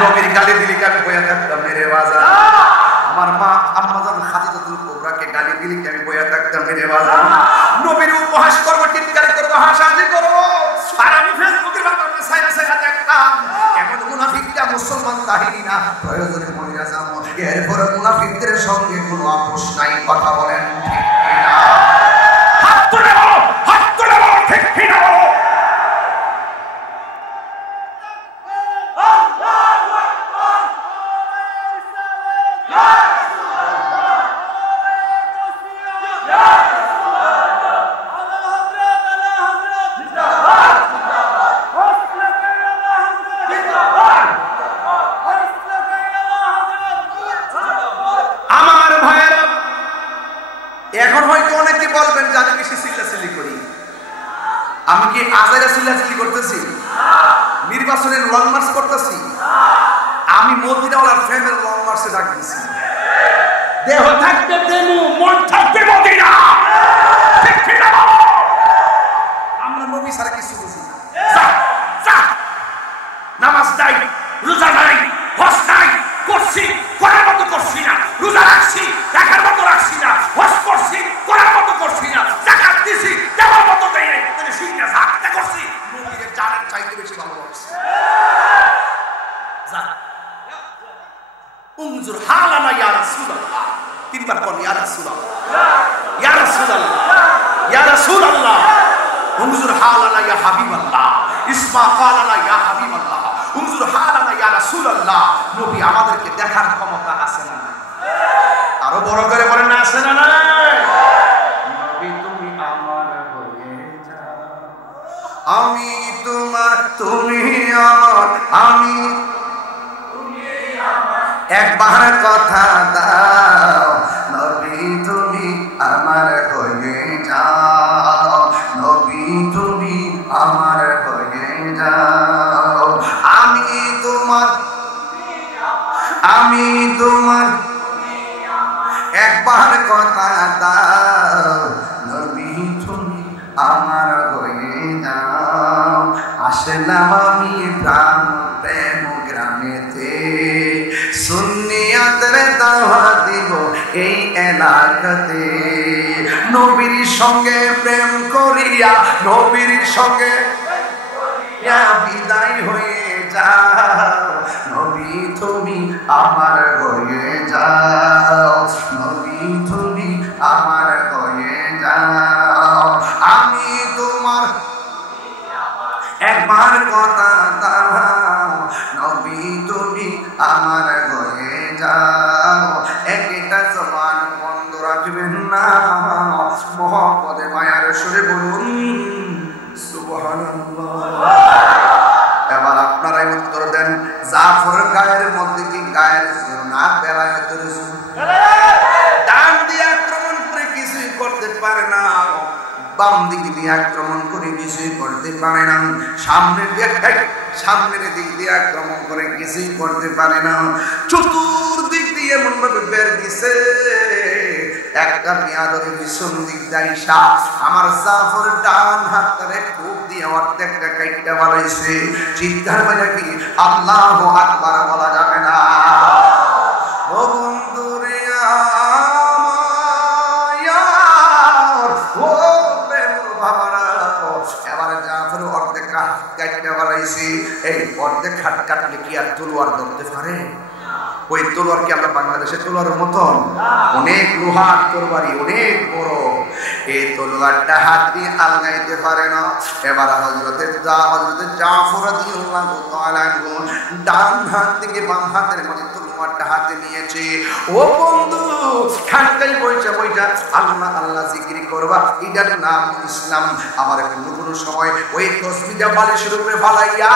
নবীর গালি দিলি আমি বইয়া থাকতাম মেরে বাজার। আমার মা আম্মাজান খাদিজাতুল কুবরাকে গালি দিলি আমি বইয়া থাকতাম মেরে বাজার। নবীর উপহাস করব, টিটকারি করব, হাসাহাসি করব, আর আমি ফেসবুকের মাধ্যমে সাইরা সাইরা দেখতাম এমন মুনাফিকটা মুসলমান কথা বলেন ঠিক কিনা? হাত তুলে বলো ঠিক কিনা বলো। এখন হয়তো অনেকে বলবেন যে আমি বেশি চিল্লাচিল্লি করি। আমি কি আজাইরা চিল্লাচিল্লি করতেছি? নির্বাচনের লং মার্চ করতেছি? আমি মদিনাওয়ালার ফ্রেমের লং মার্চে ডাক দিছি। দেহ থাকবে দেমু, মন থাকবে মদিনা। ঠিক কিনা বলো। আমরা নবী ছাড়া কিছু বুঝি না। নামাজ নাই, রোজা নাই, হজ নাই, করছি করার মতো করছি না, রোজা রাখছি রাখার মতো রাখছি না, হজ করছি করার মতো করছি না, যাকাত দিছি দেওয়ার মতো দেই নাই, তাহলে শুইনা যাকাত করছি নবীর জানের চাইতে বেশি ভালোবাসি। উনজুর হালানা ইয়া রাসূলুল্লাহ। তিনবার বল ইয়া রাসূলুল্লাহ, ইয়া রাসূলুল্লাহ, ইয়া রাসূলুল্লাহ। উনজুর হালানা ইয়া হাবিবাল্লাহ, ইসমা কালানা ইয়া হাবিবাল্লাহ, উনজুর হালানা ইয়া রাসূলুল্লাহ। নবী আমাদেরকে দেখার ক্ষমতা আছে না? আরো বড় করে বলেন না, আছে না? নবী তুমি আমার হয়ে যাও, আমি তোমার, তুমি আমার, আমি একবার কথা দাও, নবী তুমি আমার হয়ে যাও, নবী তুমি আমার হয়ে যাও। আমি তোমার, আমি তোমার, একবার কথা দাও, নবী তুমি আমার হয়ে যাও। আসলাম আমি প্রাণ প্রেম গ্রামেতে, সুন্নিয়াতের দাওয়াত দিব এই এলাকাতে। নবীর সঙ্গে প্রেম করিয়া, নবীর সঙ্গে বিদায় হয়ে যাও, নবী তুমি আমার হয়ে যাও, নবী তুমি আমার হয়ে যাও। আমি তোমার, একবার কথা দাও, নবী তুমি আমার হয়ে যাও। একটা জবান বন্ধ রাখবেন না, মহব্বতে মায়ার সুরে বলুন সুবহানাল্লাহ। এবার আপনারাই উত্তর দেন, জাফর গায়ের মধ্যে কি গায়ের ছিল না বেলায়েতের ছিল? ডান দিয়ে আক্রমণ করে কিছুই করতে পারে না, বাম দিকে দিয়ে আক্রমণ করে কিছুই করতে পারে না, সামনের দিক দিয়ে আক্রমণ করে কিছুই করতে পারে না, চতুর্দিক দিয়ে এমন ভাবে বের দিছে, একটা মেয়াদরে ভীষণ দিক দাইসা আমার জাফর ডান হাতটারে খুব দিয়ে অর্ধেকটা কাইটটা বাড়াইছে। চিৎকার বাজা কি আল্লাহু আকবার বলা যাবে না? ও বন্ধুরে আমার, ও প্রেমর বাবারা, এবার জাফর অর্ধেক কাইটটা বাড়াইছে। এই অর্ধেক হাত কাটলে কি আর তলোয়ার ধরতে পারে? ওই তলোয়ার কি আমরা বাংলাদেশের তলোয়ারের মতন? অনেক লোহার তরবারি, অনেক বড়। এই তলোয়ারটা হাত দিয়ে আলগাইতে পারে না। এবার হযরতে জাফর রাদিয়াল্লাহু তাআলা ডান হাত থেকে বাম হাতের মধ্যে তলোয়ারটা হাতে নিয়েছে। ও বন্ধু, খানটাই বইটা আল্লাহ আল্লাহ জিকির করবা, এটার নাম ইসলাম। আমার কোনো সময় ওই তসবিহটা বালিশের উপরে ফালাইয়া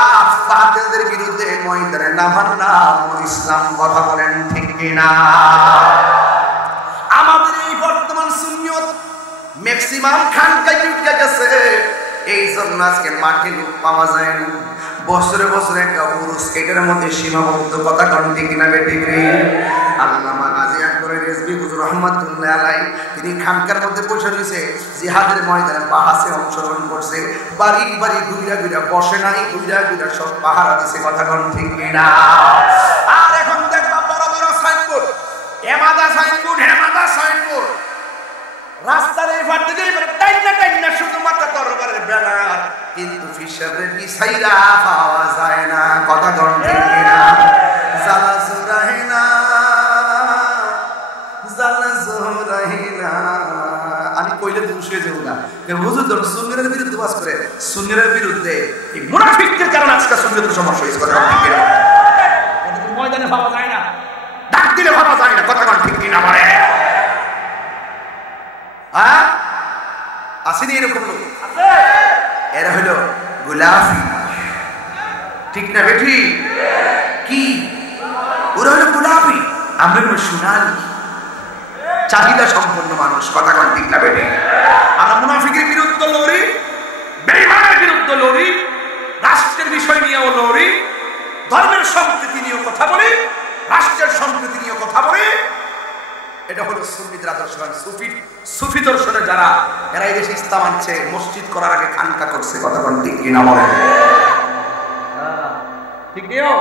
বাতিলদের বিরুদ্ধে ময়দানে নামার নাম ইসলাম। কথা বলেন ঠিক কিনা? আমাদের এই বর্তমান সুন্নিয়ত ম্যাক্সিমাম খানকায় উঠে গেছে, এই জন্য আজকে মাঠে লোক পাওয়া যায় না। বছরে বছরে একটা উরুস, এটার মধ্যে সীমাবদ্ধ। কথা কোন ঠিক না বেঠিক? আল্লামা গাজী আকবর রিজভী হুজুর রাহমাতুল্লাহ আলাইহি তিনি খানকার মধ্যে বসে রয়েছে, জিহাদের ময়দানে বাহাসে অংশগ্রহণ করছে, বাড়ি বাড়ি ঘুরা ঘুরা বসে নাই, ঘুরা ঘুরা সব পাহারা দিছে। কথা কোন ঠিক না? আর এখন দেখবা বড় বড় সাইনবোর্ড, হেমাদা সাইনবোর্ড, হেমাদা সাইনবোর্ড, রাস্তার এই পার থেকে টাইনা শুধুমাত্র দরবারের ব্যানার, কিন্তু হিসাবে বিছাইরা পাওয়া যায় না। কথা কোন ঠিক না? জালা জুরাহিনা, জালা রাহিনা আমি কইলে তো শুয়ে যাব না হুজুর ধর সুন্নিদের বিরুদ্ধে ওয়াজ করে সুন্নিদের বিরুদ্ধে এই মুনাফিকদের কারণে আজকে সুন্নিদের সমস্যা হয়েছে কথা ঠিক না ময়দানে ভাবা যায় না ডাক দিলে ভাবা যায় না কথা ঠিক কি না বলে হ্যাঁ আসেনি এরকম লোক আছে এরা হলো গোলাফি ঠিক না বেঠি কি ওরা হলো গোলাপি আমরা হলো সোনালি চাহিদা সম্পন্ন মানুষ কথা কোন ঠিক না বেঠি আমরা মুনাফিকের বিরুদ্ধে লড়ি বেঈমানের বিরুদ্ধে লড়ি রাষ্ট্রের বিষয় নিয়েও লড়ি ধর্মের সম্প্রীতি নিয়ে কথা বলি রাষ্ট্রের সম্প্রীতি নিয়ে কথা বলি এটা হলো সুন্নিদের আদর্শ সুফি দর্শনে যারা এরা এই দেশে ইসলাম আনছে মসজিদ করার আগে খানকা করছে কথা কোন ঠিক কিনা বলেন ঠিক নিও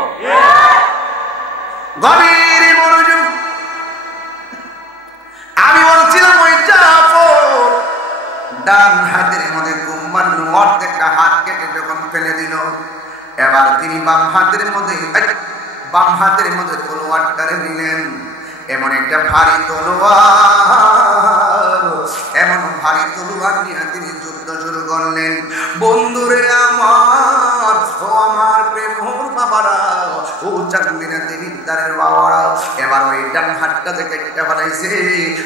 গভীর মনোযোগ আমি বলছিলাম ওই জাফর ডান হাতের মধ্যে গুম্মান অর্ধেকটা হাত কেটে যখন ফেলে দিল এবার তিনি বাম হাতের মধ্যে তলোয়ারটারে নিলেন এমন একটা ভারী তলোয়ার নিয়ে তিনি যুদ্ধ শুরু করলেন বন্ধুরে আমার প্রেমর বাবারা ও চাকমিনা দেবিদ্দারের বাবারা এবার ওই ডান হাতটা থেকে কেটে ফেলাইছে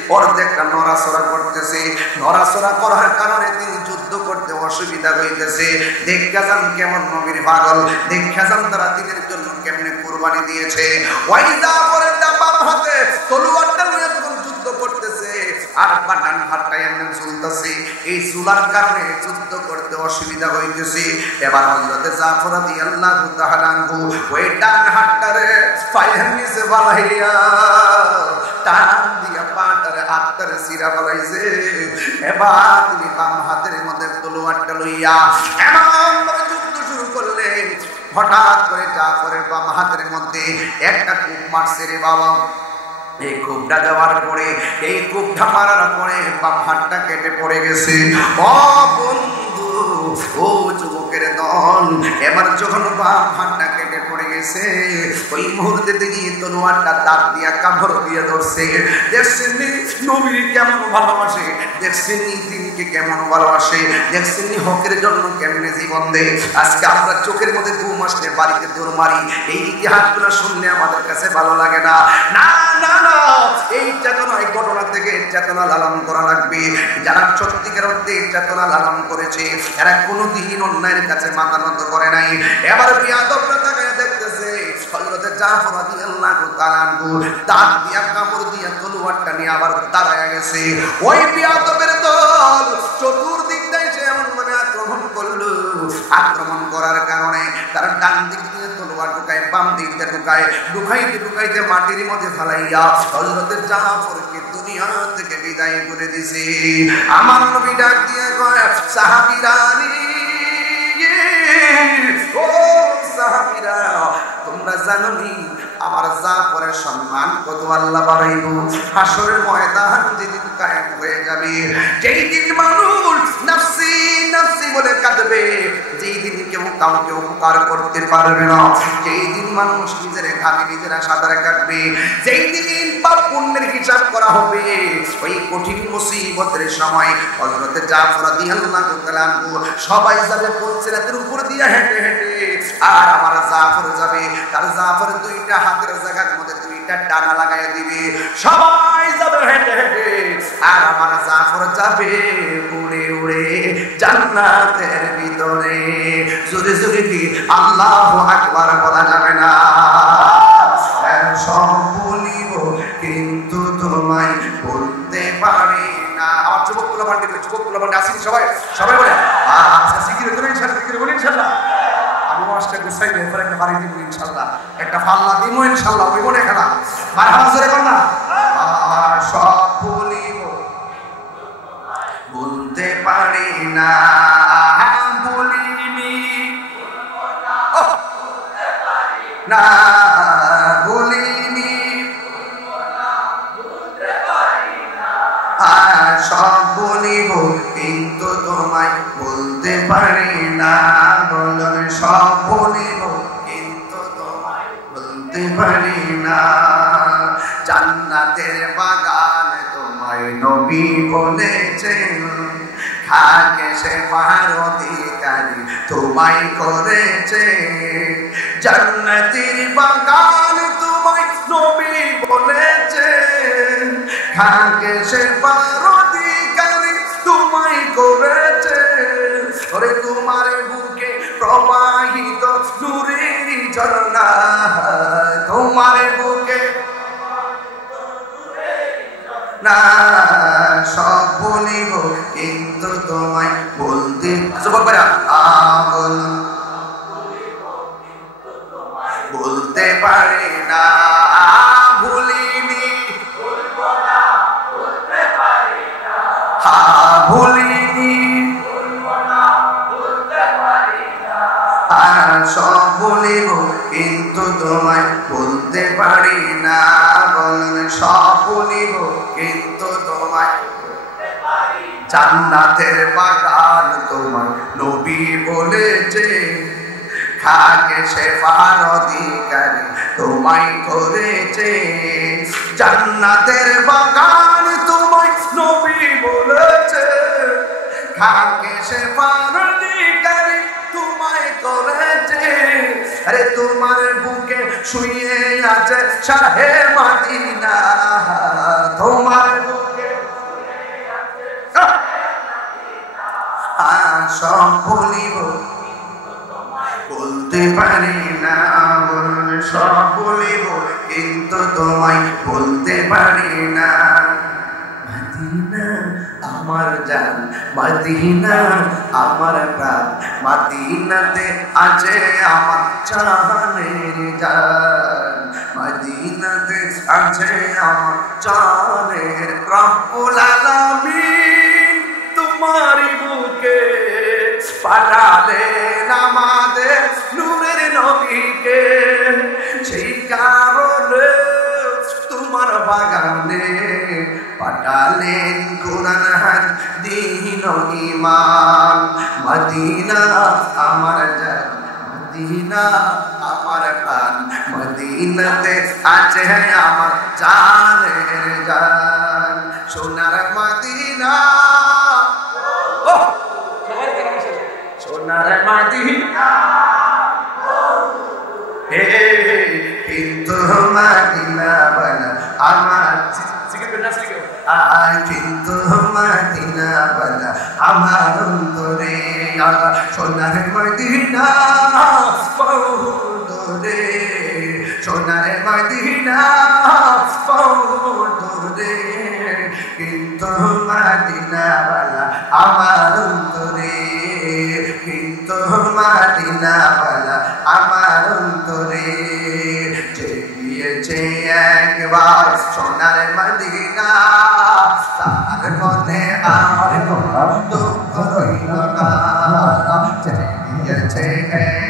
অর্ধেকটা নড়াচড়া করতেছে নড়াচড়া করার কারণে তিনি যুদ্ধ করতে অসুবিধা হইতেছে দেখা যান কেমন নবীর পাগল দেখা যান তারা দিনের জন্য কেমনে কুরবানি দিয়েছে ওই জাফরের বাম হাতে তলোয়ারটা নিয়ে যখন যুদ্ধ করতেছে আর ডান হাতটা এমন চলতেছে এই চুলার কারণে যুদ্ধ করতে অসুবিধা হইতেছে এবার হযরত জাফর রাদিয়াল্লাহু তাআলা আনহু ওই ডান হাতটারে পায়ের নিচে বালাইয়া টান দিয়া পাটারে হাতটারে সিরা বালাইছে এবার তিনি বাম হাতের মধ্যে তলোয়ারটা লইয়া এমন ভাবে যুদ্ধ শুরু করলেন হঠাৎ করে জাফরের বাম হাতের মধ্যে একটা কূপ মারছে রে বাবা এই কূপটা দেওয়ার পরে এই কূপটা মারার পরে বাম হাতটা কেটে পড়ে গেছে ও বন্ধু ও যুবকের দল এবার যখন বাম হাতটা কেটে পড়ে গেছে ওই মুহূর্তে তিনি তলোয়ারটা দাঁত দিয়া কামড় দিয়ে ধরছে দেখছেন নবী কেমন ভালোবাসে দেখছেন দিনকে কেমন ভালোবাসে দেখছেন হকের জন্য কেমনে জীবন দেয় আজকে আমরা চোখের মধ্যে ঘুম আসলে বাড়িতে দৌড় মারি এই ইতিহাসগুলো শুনলে আমাদের কাছে ভালো লাগে না না না না এই চেতনা এই ঘটনা থেকে চেতনা লালন করা লাগবে যারা সত্যিকার অর্থে চেতনা লালন করেছে এরা কোনোদিন অন্যায়ের কাছে মাথা নত করে নাই এবার বিয়াদবরা তাকায় দেখতেছে হযরত জাফর রাদিয়াল্লাহু তাআলা আনহু দাঁত দিয়া কামড় দিয়া তলোয়ারটা নিয়ে আবার দাঁড়ায় গেছে ওই বিয়াদবের দল চতুর্দিক থেকে সে এমন ভাবে আক্রমণ করার কারণে তারা ডান দিক দিয়ে তলোয়ার ঢুকায় বাম দিক দিয়ে ঢুকাইতে মাটির মধ্যে ফেলাইয়া হযরত জাফরকে দুনিয়া থেকে বিদায় করে দিছে আমার নবী ডাক দিয়ে কয় সাহাবীরা ও সাহাবীরা তোমরা জানো নি আমার জাফরের সম্মান কত আল্লাহ বাড়াইব হাসরের ময়দান যেদিন কায়েম হয়ে যাবে যেই দিন মানুষ নফসি নফসি বলে কাঁদবে যেই দিন কেউ কাউকে উপকার করতে পারবে না যেই দিন মানুষ নিজের ঘামে নিজেরা সাঁতারে কাটবে যেই দিন পাপ পুণ্যের হিসাব করা হবে ওই কঠিন মুসিবতের সময় হযরত জাফর রাদিয়াল্লাহু তাআলা সবাই যাবে পলসিরাতের উপর দিয়ে হেঁটে হেঁটে আর আমার জাফর যাবে তার জাফর দুইটা হাতের জায়গার মধ্যে দুইটা ডানা লাগাইয়া দিবে সবাই যাবে হেঁটে হেঁটে আর আমার জাফর যাবে উড়ে উড়ে জান্নাতের ভিতরে জোরে জোরে কি আল্লাহু আকবার বলা যাবে না সব বলিব কিন্তু তোমায় বলতে পারি না আমার যুবকগুলো বান্ডে আসেন সবাই সবাই বলে আচ্ছা জিকির করে ইনশাআল্লাহ জিকির বলি ইনশাআল্লাহ আমি মাস্টার গুছাই বের করে একটা বাড়ি দিব ইনশাআল্লাহ একটা পাল্লা দিব ইনশাআল্লাহ ওই মনে খেলা মারহাবা জোরে কর না সব বলিব বলতে পারি না বলিনি না বলিনি সব বলিব কিন্তু তোমায় বলতে পারি না বলুন সব বলিব কিন্তু তোমায় বলতে পারি না জান্নাতের বাগান তোমায় তোমায় নবী বলেছেন খাকে সে পাহাড় অধিকারী তোমায় করেছে জান্নাতের বাগান তোমায় নবী বলেছে খাকে সে পাহাড় অধিকারী তোমায় করেছে ওরে তোমার বুকে প্রবাহিত নূরের ঝর্ণা তোমার বুকে না সব বলিব কিন্তু তোমায় বলতে বলতে পারি না ভুলিনি ভুলিনি আর সব বলিব কিন্তু তোমায় বলতে পারি না বলেন সব বলিব কিন্তু তোমায় জান্নাতের বাগান তোমার নবী বলেছে খাকে সে পাহাড় অধিকারী তোমায় করেছে জান্নাতের বাগান তোমায় নবী বলেছে খাকে সে পাহাড় অধিকারী তোমায় করেছে আরে তোমার বুকে শুয়ে আছে শাহে মদিনা তোমার বুকে সব বলিব বলতে পারি না সব বলিব কিন্তু তোমায় বলতে পারি না মদিনা আমার জান মদিনা আমার প্রাণ মদিনাতে আছে আমার জানের জান মদিনাতে আছে আমার জানের রব্বুল আলামিন তোমারই বুকে পাঠালেন আমাদের নূরের নবীকে সেই কারণে তোমার বাগানে পাঠালেন কোরআন হাদিস ঈমান মদিনা আমার জান মদিনা আমার প্রাণ মদিনাতে আছে আমার জানের জান সোনার মদিনা সোনার মদিনা হে কিন্তু মদিনা বলা আমার কিন্তু মদিনা বলা আমার অন্তরে সোনার মদিনা দূরে সোনার মদিনা দূরে কিন্তু মদিনা বলা আমার অন্তরে কিন্তু মদিনা বলা আমার অন্তরে চেয়েছে একবার সোনার মদিনা তার মনে আর কোনো দুঃখ রইল না চেয়েছে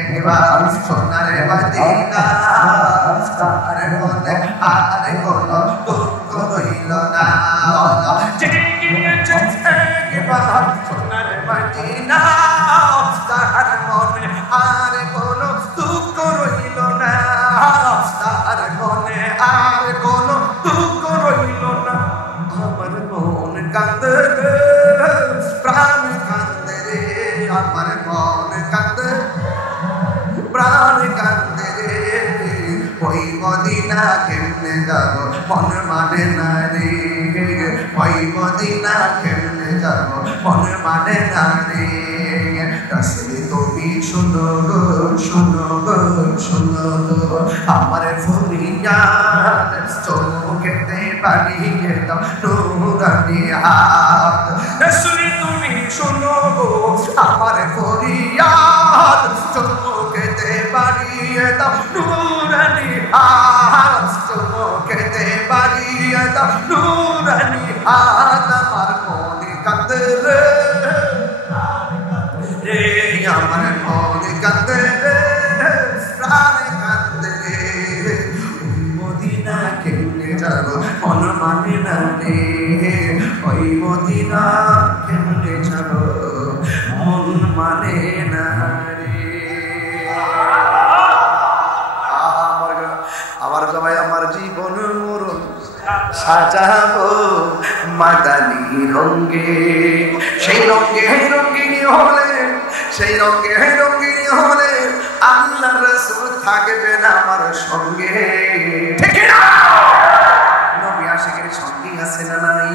একবার সোনার মদিনা তার মনে আর কোনো দুঃখ রইল না চেয়েছে একবার সোনার মদিনা তার মনে আর কোনো দুঃখ রইল না তার মনে আর কোনো দুঃখ রইল না আমার মন কাঁদে রে প্রাণ কাঁদে রে আমার মন কাঁদে প্রাণ কাঁদে রে ওই মদিনা কেমনে যাব মন মানে না রে ওই মদিনা কেমনে যাব মন মানে না রে রাসূল তুমি শুনো গো শুনো গো শুনো গো আমার ফরিয়াদ চোখেতে বাড়িয়ে দাও নুরানি হাত রাসূল তুমি শুনো গো আমার ফরিয়াদ চোখেতে বাড়িয়ে দাও নুরানি হাত চোখেতে বাড়িয়ে দাও নুরানি হাত আমার মনে কাঁদে রে আমার মনে কাঁদে রে প্রাণ কাঁদে রে মদিনা কেমনে যাব মন মানে না রে ওই মদিনা কেমনে যাব মন মানে না রে আমার সবাই আমার জীবন মরণ সাজাবো রঙে, সেই রঙে রঙিনী হলে, সেই রঙে রঙিনী হলে আল্লাহ রাসূল থাকবে না আমার সঙ্গে। ঠিক না? নবী আশিকের সঙ্গে আছে না নাই?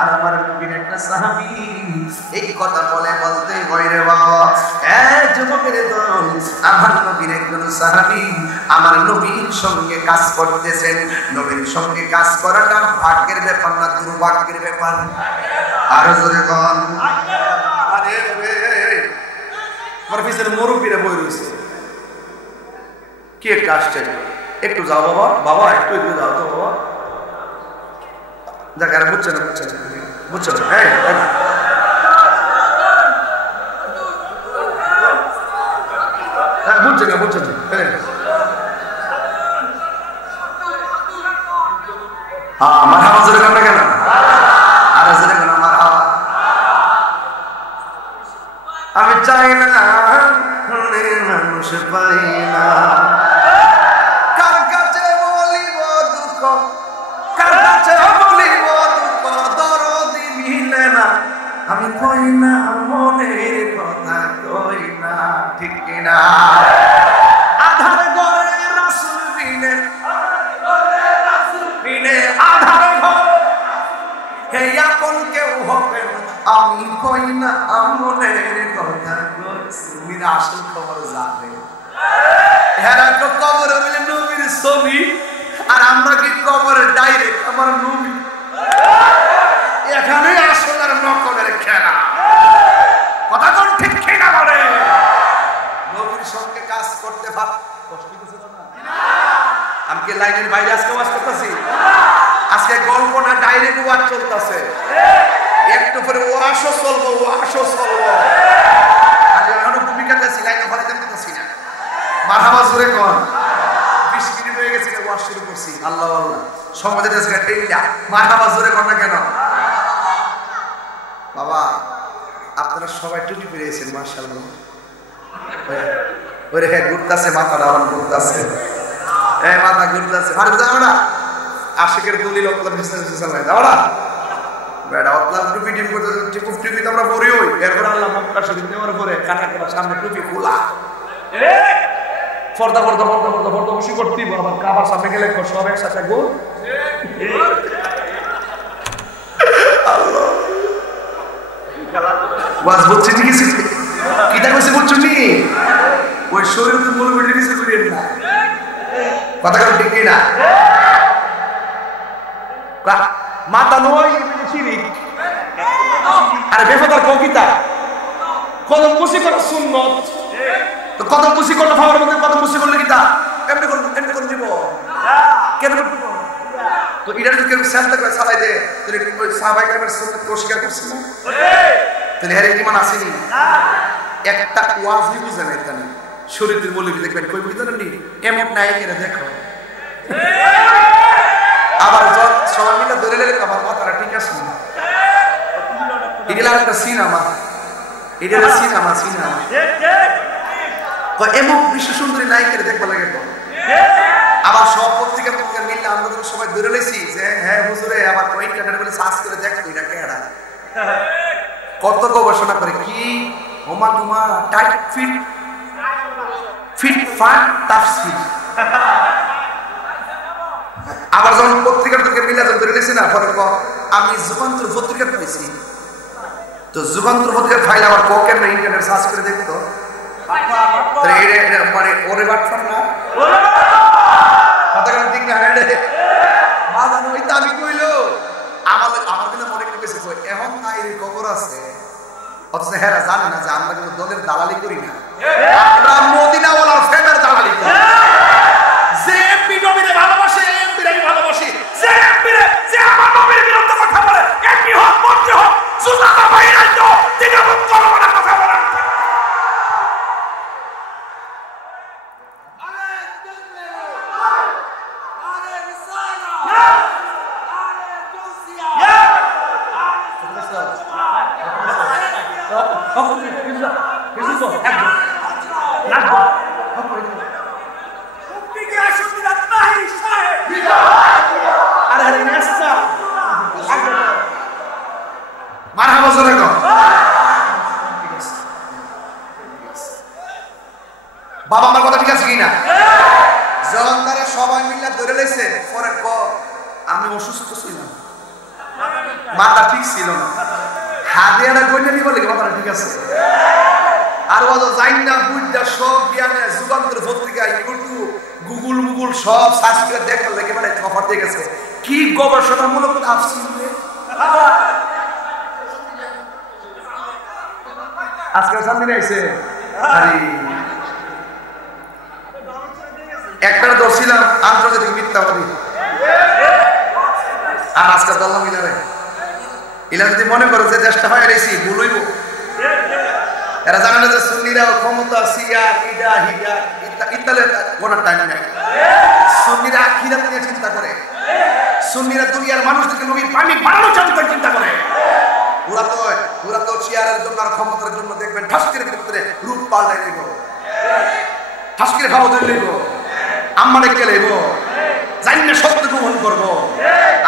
আর আমার নবীর একটা সাহাবী এই কথা বলতে হয় রে বাবা, যুবকের দল, আমার নবীর একজন সাহাবী আমার নবীর সঙ্গে কাজ করতেছেন। নবীর সঙ্গে কাজ করাটা ভাগ্যের ব্যাপার না দুর্ভাগ্যের ব্যাপার? আরো জোরে বল। আরে আমার পিছনে মুরব্বীরা বই রয়েছে, কি একটা আশ্চর্য। একটু যাও বাবা, বাবা একটু একটু যাও তো বাবা। দেখ আরে বুঝছে না, বুঝছে না, বুঝছো না? হ্যাঁ বুঝছে না, বুঝছে না। আমার হাওয়া জোরে কান্না কেন? আরে জোরে কেন আমার হাওয়া? আমি চাই না মানুষ পাই না, কার কাছে বলিব দুঃখ, কার কাছে বলিব দুঃখ, দরদি মিলে না। আমি কই না মনের কথা, কই না, ঠিক কিনা? আধার ঘরে রাসূল বিনে, বিনে আধার ঘর, হে আপন কেউ হবে না। আমি কই না মনের কথা, কই না আসল খবর জানে। হেরা তো কবর বলে নবীর ছবি, আর আমরা কি কবরে ডাইরেক্ট আমার নবী। এখানে আসল আর নকলের খেলা। কথা কোন ঠিক কিনা বলে? নবীর সঙ্গে কাজ করতে ভাব কষ্ট হইতেছে না? আমি কি লাইনের বাইরে আজকে ওয়াজ করতেছি? আজকে গল্প না ডাইরেক্ট ওয়াজ চলতেছে। একটু পরে ওয়াশও চলবো, ওয়াশও চলবো। আজ এখনো ভূমিকাতে আছি, লাইনে ঘরে দেখতেছি না। মারহাবা জোরে কোন। 20 মিনিট হয়ে গেছে ওয়াজ শুরু করছি। আল্লাহ আল্লাহ সমাজে দেশে ঠেইলা মারহাবা জোরে কোন না কেন? বাবা আপনারা সবাই টুপি পেয়েছেন মাশাআল্লাহ। ওরে হ্যাঁ ঘুরতেছে, মাথা ডাউন ঘুরতেছে, এই মাথা ঘুরতেছে। আর যাও না আশিকের দলিল অতলা বিস্তারিত চালাই দাও না বেটা। অতলা টুপি টিপ করতে টিপ টুপি তো আমরা পরি হই। এরপর আল্লাহ মক্কা শরীফ নেওয়ার পরে কানা কানা সামনে টুপি খোলা, ফর্দা ফর্দা ফর্দা ফর্দা ফর্দা বসে করতে আবার কাবার সামনে গেলে সব একসাথে গোল। আল্লাহ ওয়াজ বুঝছি কি কিছু কিটা কইছে বুঝছো নি? ওই শরীরের মূল বেড়ে কিছু করিয়েন না। কথা কারণ ঠিক না? মাথা নয় শিরিক। আরে বেফাদার কবিতা কদম মুসি করা সুন্নত। তো কদম মুসি করলে ফাওয়ার মধ্যে কদম মুসি করলে কিটা এমনি করব, এমনি করে দিব কেন করব? তো এটা যদি কেউ সাজদা করে সালাই দে তাহলে ওই সাহাবায়ে কেরামের সুন্নাত কে অস্বীকার করছে না? তাহলে এর ঈমান আসেনি? একটা ওয়াজই বুঝে নাই তাহলে শরীয়তের মৌলবী দেখবেন কই বুঝেন নি এমন নাই কেন দেখো। আবার সবাই মিলে ধরে লেগে আমার কথাটা ঠিক আছে না? এগুলা একটা সিনেমা, এটা সিনেমা সিনেমা এমন বিশ্ব সুন্দরী নায়িকারে দেখবা লাগে। আবার সব পত্রিকা পত্রিকা মিললে আমরা তো সবাই ধরে লেছি যে হ্যাঁ হুজুরে আবার ইন্টারনেট বলে সার্চ করে দেখো এটা কেডা, কত গবেষণা করে কি ওমা দুমা টাইট ফিট ফিট ফান তাফসীর। আবার যখন পত্রিকার থেকে মিলে যখন ধরে লেছি না পরে আমি যুগান্তর পত্রিকা পেয়েছি, তো যুগান্তর পত্রিকার ফাইল আবার কেন ইন্টারনেট সার্চ করে দেখতো মানে ওরে বাটফার না কথা ঠিক না? আমি কইল আমার কিন্তু মনে করেছে এখন নাইর খবর আছে, অথচ হেরা জানে না যে আমরা কিন্তু দলের দালালি করি না, আমরা মদিনাওয়ালার ফেমের দালালি করি। যে এমপি নবীরে ভালোবাসে এমপির আমি ভালোবাসি, যে এমপিরে যে আমার নবীর বিরুদ্ধে কথা বলে এমপি হোক মন্ত্রী হোক সুজাতা বাইরে তো তিনি করবো না কথা বলেন। বাবা আমার কথা ঠিক আছে কিনা? যখন তারা সবাই মিলে ধরে লেছে পরে আমি অসুস্থ ছিলাম, মাথা ঠিক ছিল না, হাদিয়াটা কইতে নিব লাগে মাথা ঠিক আছে। আর ও যাই না বুঝা সব জ্ঞানে যুগান্তর পত্রিকা ইউটিউব গুগল মুগল সব সার্চ করে দেখার লাগে মানে খবর দিয়ে গেছে কি গবেষণামূলক তাফসীর। আজকে সামনে আইছে একটা দর্শিলাম আন্তর্জাতিক মিথ্যাবাদী, আর আজকে দল্লা মিলারে এরা যদি মনে করে যে দেশটা হয় রেসি ভুলইব, এরা জানে না যে সুন্নিরা ক্ষমতা সিয়ার ইডা হিডা ইত্যাদি কোনো টাইম নাই। সুন্নিরা আখিরাত নিয়ে চিন্তা করে, সুন্নিরা দুনিয়ার মানুষদেরকে নবীর প্রেমিক বানানোর চিন্তা করে। ওরা তো চেয়ারের জন্য আর ক্ষমতার জন্য দেখবেন ঠাসকির ক্ষেত্রে রূপ পাল্টাই নেব, ঠাসকির ভাব ধরে নেব, আম্মারে কে নেব, জানি না সত্য গ্রহণ করবো।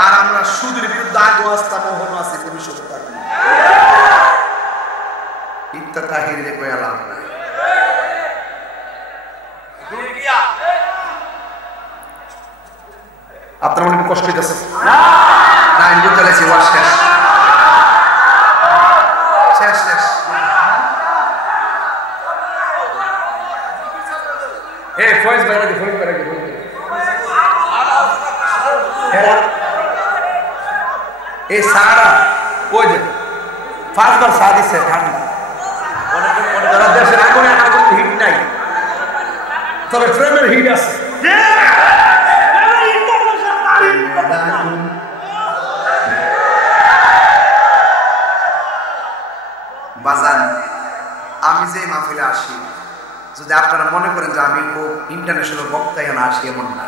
আর আমরা সুদের বিরুদ্ধে আগো আস্তা মোহন আছে ভবিষ্যৎ থাকবে ইত্যা তাহিরে কই আলাম নাই। আপনার মনে কষ্ট হইতেছে না? আমি বুঝতে লাগছি ওয়াশ শেষ শেষ শেষ। ফয়েজ বাইরে ফয়েজ বাইরে এই সারা ওই যে পাঁচবার সা দিচ্ছে ঠান্ডা, দেশের আগুনে আগুন হিট নাই, তবে প্রেমের হিট আছে। বাজান আমি যে মাহফিলে আসি, যদি আপনারা মনে করেন যে আমি খুব ইন্টারন্যাশনাল বক্তা এখানে আসি, এমন না।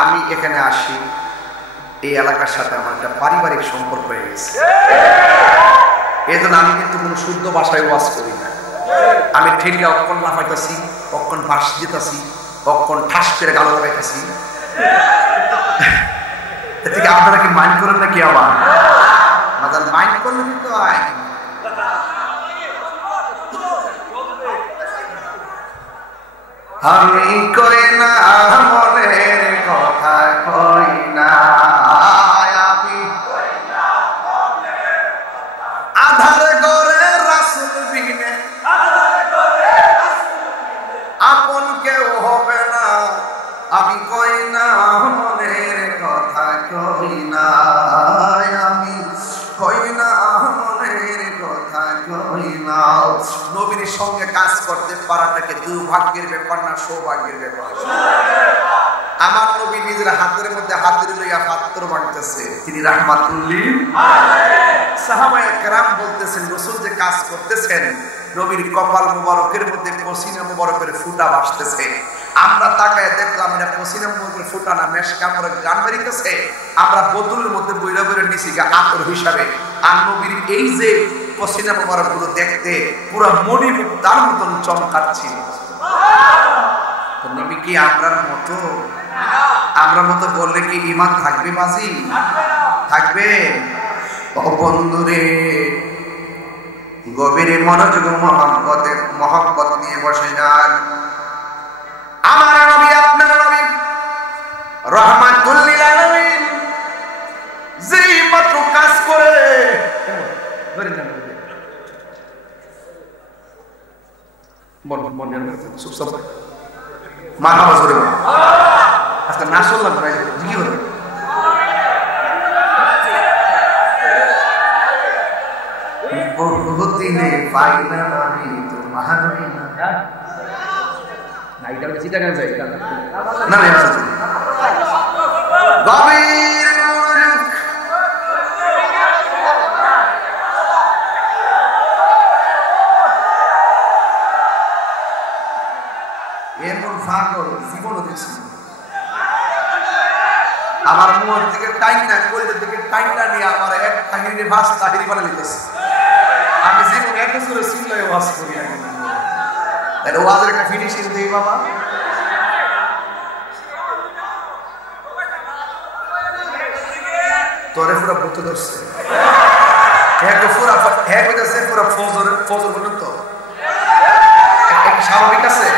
আমি এখানে আসি এই এলাকার সাথে আমার একটা পারিবারিক সম্পর্ক হয়ে গেছে। এই জন্য আমি কিন্তু কোনো শুদ্ধ ভাষায় ওয়াজ করি না। আমি ঠেলে অক্ষণ লাফাইতেছি, অক্ষণ ফাঁস দিতেছি, অক্ষণ ঠাস করে গালো লাগাইতেছি। এ থেকে আপনারা কি মাইন্ড করেন নাকি? আবার মাইন্ড করলে কিন্তু আমি কই না মনের কথা, কই না আমি আধার গরে রাসূল বিনে আপন কেউ হবে না। আমি কই না মনের কথা, কই না আমি, কই না মনের কথা, কই না। নবীর সঙ্গে কাজ করতে পারাটাকে দুর্ভাগ্যের ব্যাপার না সৌভাগ্যের ব্যাপার। আমার নবী নিজের হাতের মধ্যে হাতের লইয়া পাত্র বানাইতেছে, তিনি রাহমাতুল লিল আলামিন। সাহাবায়ে কেরাম বলতেছেন রাসূল যে কাজ করতেছেন, নবীর কপাল মুবারকের মধ্যে পসিনা মুবারকের ফুটা ভাসতেছে। আমরা তাকায় দেখলাম এটা পসিনা মুবারকের ফুটা না, মেশ কাপড়ের গান বেরিতেছে। আমরা বোতলের মধ্যে বইরা বইরা নিছি আতর হিসাবে। আর নবীর এই যে পসিনা মুবারক গুলো দেখতে পুরো মণিমুক্তার মতন চমকাচ্ছিল। তো নবী কি আমরার মতো? আমরা মতো বললে কি ঈমান থাকবে বাজি? থাকবে? ও বন্ধুরে, গভীরে মনোযোগ মহব্বত নিয়ে বসে যান। আমার নবী, আপনার নবী রাহমাতুল লিল আলামিন যেই মাত্র কাজ করে আজকে না শুনলাম কি হলো? বহুদিনে পাই না আমি তোমার না, এটা হচ্ছে চিটাগাং যাই না না আছে গভীর মনোযোগ। এমন পাগল জীবনও দেখছি। আমার মুখ থেকে টাইম না, কলেজের দিকে টাইম না নিয়ে আমার এক কাহিনী ভাস তাহিরি বানা লিখতেছে। আমি জীবন এক বছরে সিংলায় ওয়াজ করি না, তাহলে ওয়াজের একটা ফিনিশিং দেই বাবা। তোরে পুরো বুঝতে ধরছে, পুরো ফজর পর্যন্ত স্বাভাবিক আছে।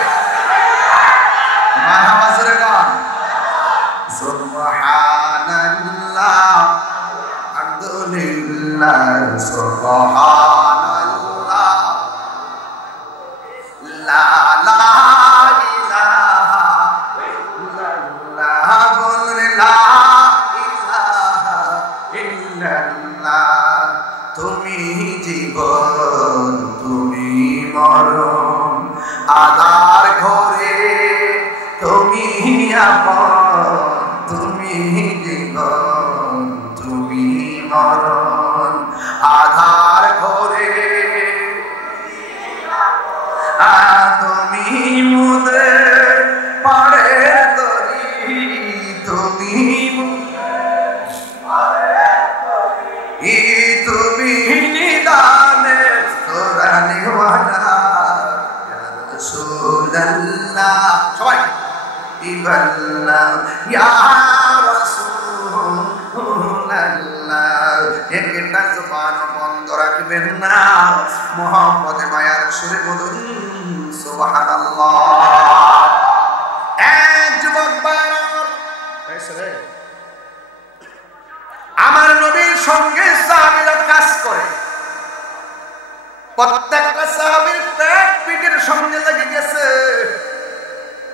মরণ আধার ঘরে তুমি আপন তুমি জীবন তুমি মরণ আধার ঘরে তুমি মুদের পারে তরি তুমি তুমি নিদানে তোরানেওয়ালা রাসূলুল্লাহ সবাই ইবাল্লাহ ইয়া রাসূলুল্লাহ একটা জবান বন্ধ রাখবেন না মুহাম্মদের মায়ার সুরে বলুন সুবহানাল্লাহ এক যুবক বারবার আমার নবীর সঙ্গে সাহাবীরা কাজ করে প্রত্যেকটা সাহাবীর পেট পিঠের সঙ্গে লেগে গেছে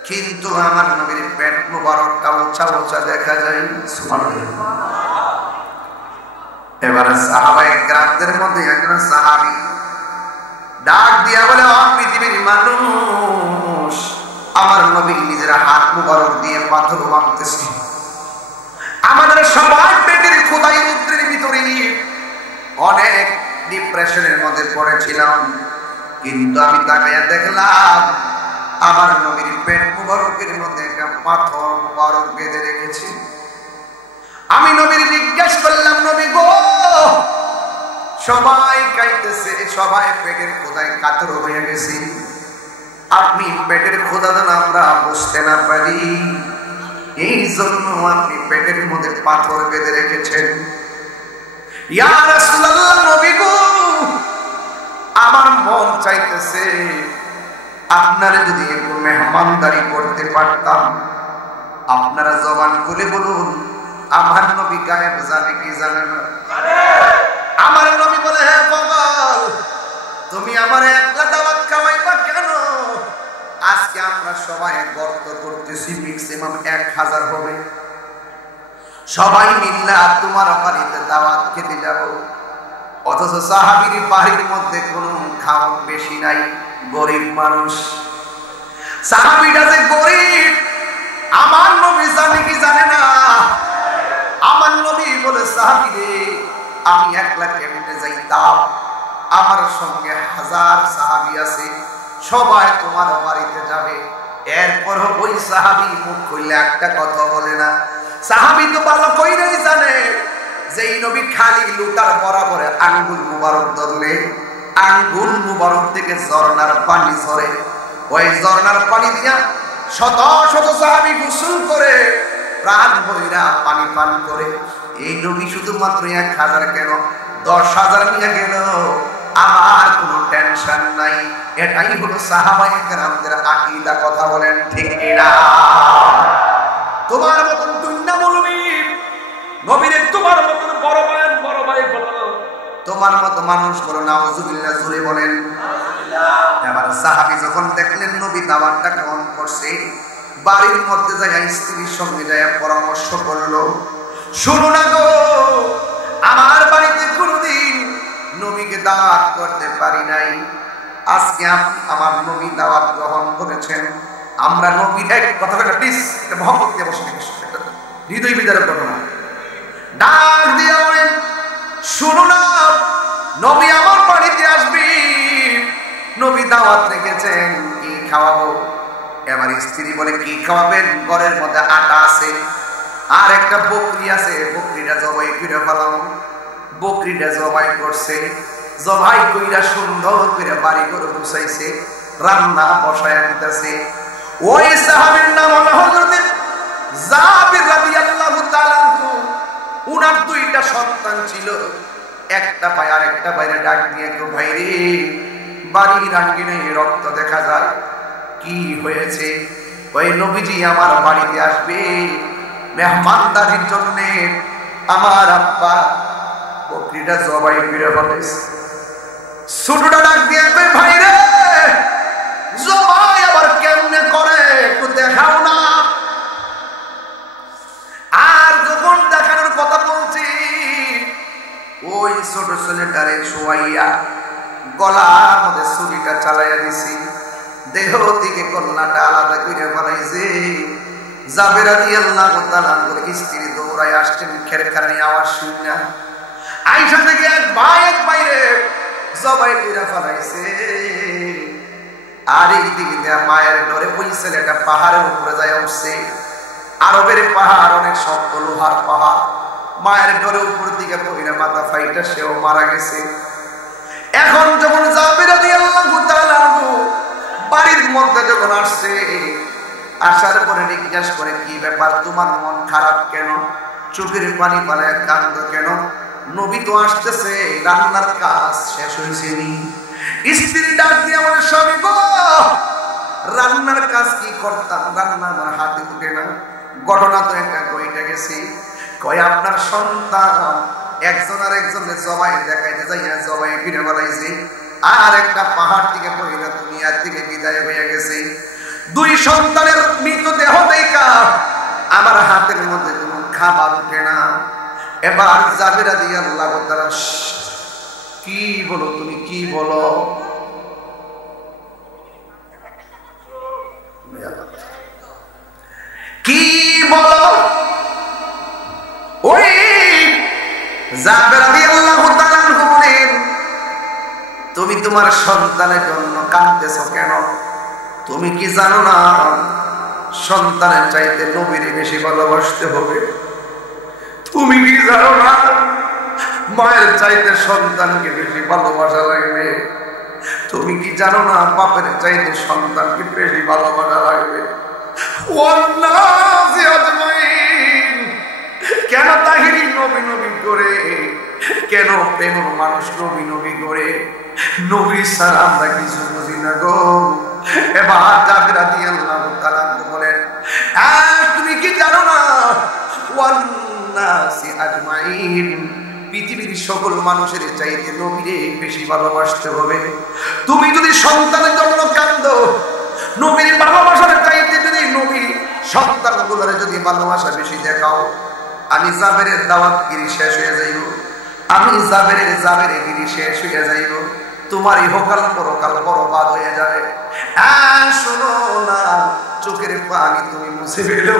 কিন্তু আমার নবীর পেট মুবারকটা উঁচা উঁচা দেখা যায় সুবহানাল্লাহ এবারে সাহাবায়ে কেরামদের মধ্যে একজন সাহাবী ডাক দিয়া বলে ও পৃথিবীর মানুষ আমার নবী নিজের হাত মুবারক দিয়ে পাথর ভাঙতেছে আমাদের সবাই পেটের খোদাই রুদ্রের ভিতরে অনেক ডিপ্রেশনের মধ্যে পড়েছিলাম কিন্তু আমি তাকাইয়া দেখলাম আমার নবীর পেট মুবারকের মধ্যে একটা পাথর মুবারক বেঁধে রেখেছে আমি নবীর জিজ্ঞেস করলাম নবী গো সবাই কাইতেছে সবাই পেটের খোদাই কাতর হয়ে গেছে আপনি পেটের খোদা দেন আমরা বুঝতে না পারি এই জন্য আপনি পেটের মধ্যে পাথর বেঁধে রেখেছেন ইয়া রাসূলুল্লাহ নবী গো আমার মন চাইতেছে আপনারা যদি একটু মেহমানদারি করতে পারতাম আপনারা জবান খুলে বলুন আমার নবী গায়েব জানে কি জানে না আমার নবী বলে হে পাগল তুমি আমার একলা দাওয়াত খাওয়াইবা কেন আজকে আমরা সবাই গর্ত করতেছি ম্যাক্সিমাম 1000 হবে সবাই মিল্লা তোমার বাড়িতে দাওয়াত খেতে যাব অথচ সাহাবীর বাড়ির মধ্যে কোনো খাওয়া বেশি নাই গরিব মানুষ সাহাবীরা যে গরিব আমার নবী জানে কি জানে না আমার নবী বলে সাহাবীরে আমি একলা কেমনে যাইতাম আমার সঙ্গে 1000 সাহাবী আছে সবাই তোমার বাড়িতে যাবে এরপর ওই সাহাবী মুখ খুলে একটা কথা বলে না সাহাবী তো ভালো কইরাই জানে যে এই নবী খালি লুটার বরাবর আঙ্গুল মুবারক ধরলে আঙ্গুল মুবারক থেকে ঝর্ণার পানি ঝরে ওই ঝর্ণার পানি দিয়া শত শত সাহাবী গোসল করে প্রাণ ভইরা পানি পান করে এই নবী শুধুমাত্র 1000 কেন 10,000 নিয়ে গেল আমার কোনো টেনশন নাই এটাই হলো সাহাবায়ে কেরামদের আকীদা কথা বলেন ঠিক না তোমার মতন দুনিয়া বলবি নবীরে তোমার মতন বড় ভাই বলো তোমার মত মানুষ বলো নাউজুবিল্লাহ জোরে বলেন নাউজুবিল্লাহ এবার সাহাবী যখন দেখলেন নবী দাওয়াতটা গ্রহণ করছে বাড়ির মধ্যে যায় স্ত্রীর সঙ্গে যায় পরামর্শ করলো শুনো না গো আমার বাড়িতে কোনোদিন নবীকে দাওয়াত করতে পারি নাই আজকে আমার নবী দাওয়াত গ্রহণ করেছেন আমরা নবীর এক কথা প্লিজ এটা মহব্বত দিয়ে বসে হৃদয় বিদারক ঘটনা ডাক দিয়ে বলেন শুনো না নবী আমার বাড়িতে আসবি নবী দাওয়াত রেখেছেন কি খাওয়াবো এবার স্ত্রী বলে কি খাওয়াবেন ঘরের মধ্যে আটা আছে আর একটা বকরি আছে বকরিটা জবাই করে ফেলাম বকরিটা জবাই করছে জবাই কইরা সুন্দর করে বাড়ি করে বসাইছে রান্না বসায়া দিতেছে ওই সাহাবীর নাম হলো হযরত জাবির রাদিয়াল্লাহু তাআলা উনার দুইটা সন্তান ছিল একটা ভাই আর একটা ভাইরে ডাক দিয়ে তো ভাই রে বাড়ির আঙ্গিনায় রক্ত দেখা যায় কি হয়েছে ওই নবীজি আমার বাড়িতে আসবে মেহমানদারির জন্য আমার আব্বা বকরিটা জবাই করে ফেলেছে ছোটটা ডাক দিয়ে কই ভাই রে জবাই আবার কেমনে করে একটু দেখাও না আর যখন দেখানোর কথা বলছি ওই ছোট ছেলেটারে শোয়াইয়া গলার মধ্যে ছুরিটা চালাইয়া মাইরা দিছি দেহ থেকে কন্যাটা আলাদা করে বানাইছে জাবের রাদিয়াল্লাহু তাআলা আনহুর স্ত্রী দৌড়ায় আসছেন খেরখানি আওয়াজ শুনে আয়েশা থেকে এক বাইরে জবাই করে ফেলাইছে আর এই দিকে মায়ের ডরে ওই ছেলেটা পাহাড়ের উপরে যায় উঠছে আরবের পাহাড় অনেক শক্ত লোহার পাহাড় মায়ের ডরে উপর দিকে পড়ে মাথা ফাইটা সেও মারা গেছে এখন যখন জাবের রাদিয়াল্লাহু তাআলা বাড়ির মধ্যে যখন আসছে আসার পরে জিজ্ঞাসা করে কি ব্যাপার তোমার মন খারাপ কেন চোখের পানি পালায় কাঁদো কেন নবী তো আসতেছে রান্নার কাজ শেষ হয়েছে নি স্ত্রী ডাক দিয়ে আমার স্বামী গো রান্নার কাজ কি করতাম রান্না আমার হাতে উঠে না ঘটনা তো একটা কইটা গেছি কয় আপনার সন্তান একজন আর একজনের জবাই দেখাইতে যাইয়া জবাই ফিরে বানাইছে আর একটা পাহাড় থেকে পড়িনা দুনিয়া থেকে বিদায় হয়ে গেছে দুই সন্তানের মৃতদেহ দেখা আমার হাতের মধ্যে কোনো খাবার উঠে না এবার জাবের রাদিয়াল্লাহু তাআলা কি বলো তুমি কি বলো কি বলো ওই জাবের রাদিয়াল্লাহু তাআলা বলেন তুমি তোমার সন্তানের জন্য কাঁদতেছো কেন তুমি কি জানো না সন্তানের চাইতে নবীরে বেশি ভালোবাসতে হবে তুমি কি জানো না মায়ের চাইতে সন্তানকে বেশি ভালোবাসা লাগবে তুমি কি জানো না বাপের চাইতে সন্তানকে বেশি ভালোবাসা লাগবে কেন তাহিরি নবী নবী করে কেন প্রেম মানুষ নবী নবী করে নবী ছাড়া আমরা কিছু বুঝি না গো এবার জাবের রাদিয়াল্লাহু তাআলা বলেন তুমি কি জানো না ওয়ান্নাসি আজমাইন পৃথিবীর সকল মানুষের চাইতে নবীরে বেশি ভালোবাসতে হবে তুমি যদি সন্তানের জন্য কাঁদো নবীর ভালোবাসার চাইতে যদি নবী সন্তানগুলোর যদি ভালোবাসা বেশি দেখাও আমি জাবেরের দাওয়াতগিরি শেষ হয়ে যাইব আমি জাবেরের গিরি শেষ হয়ে যাইব তোমার ইহকাল পরকাল বরবাদ হয়ে যাবে শোনো না চোখের পানি তুমি মুছে ফেলো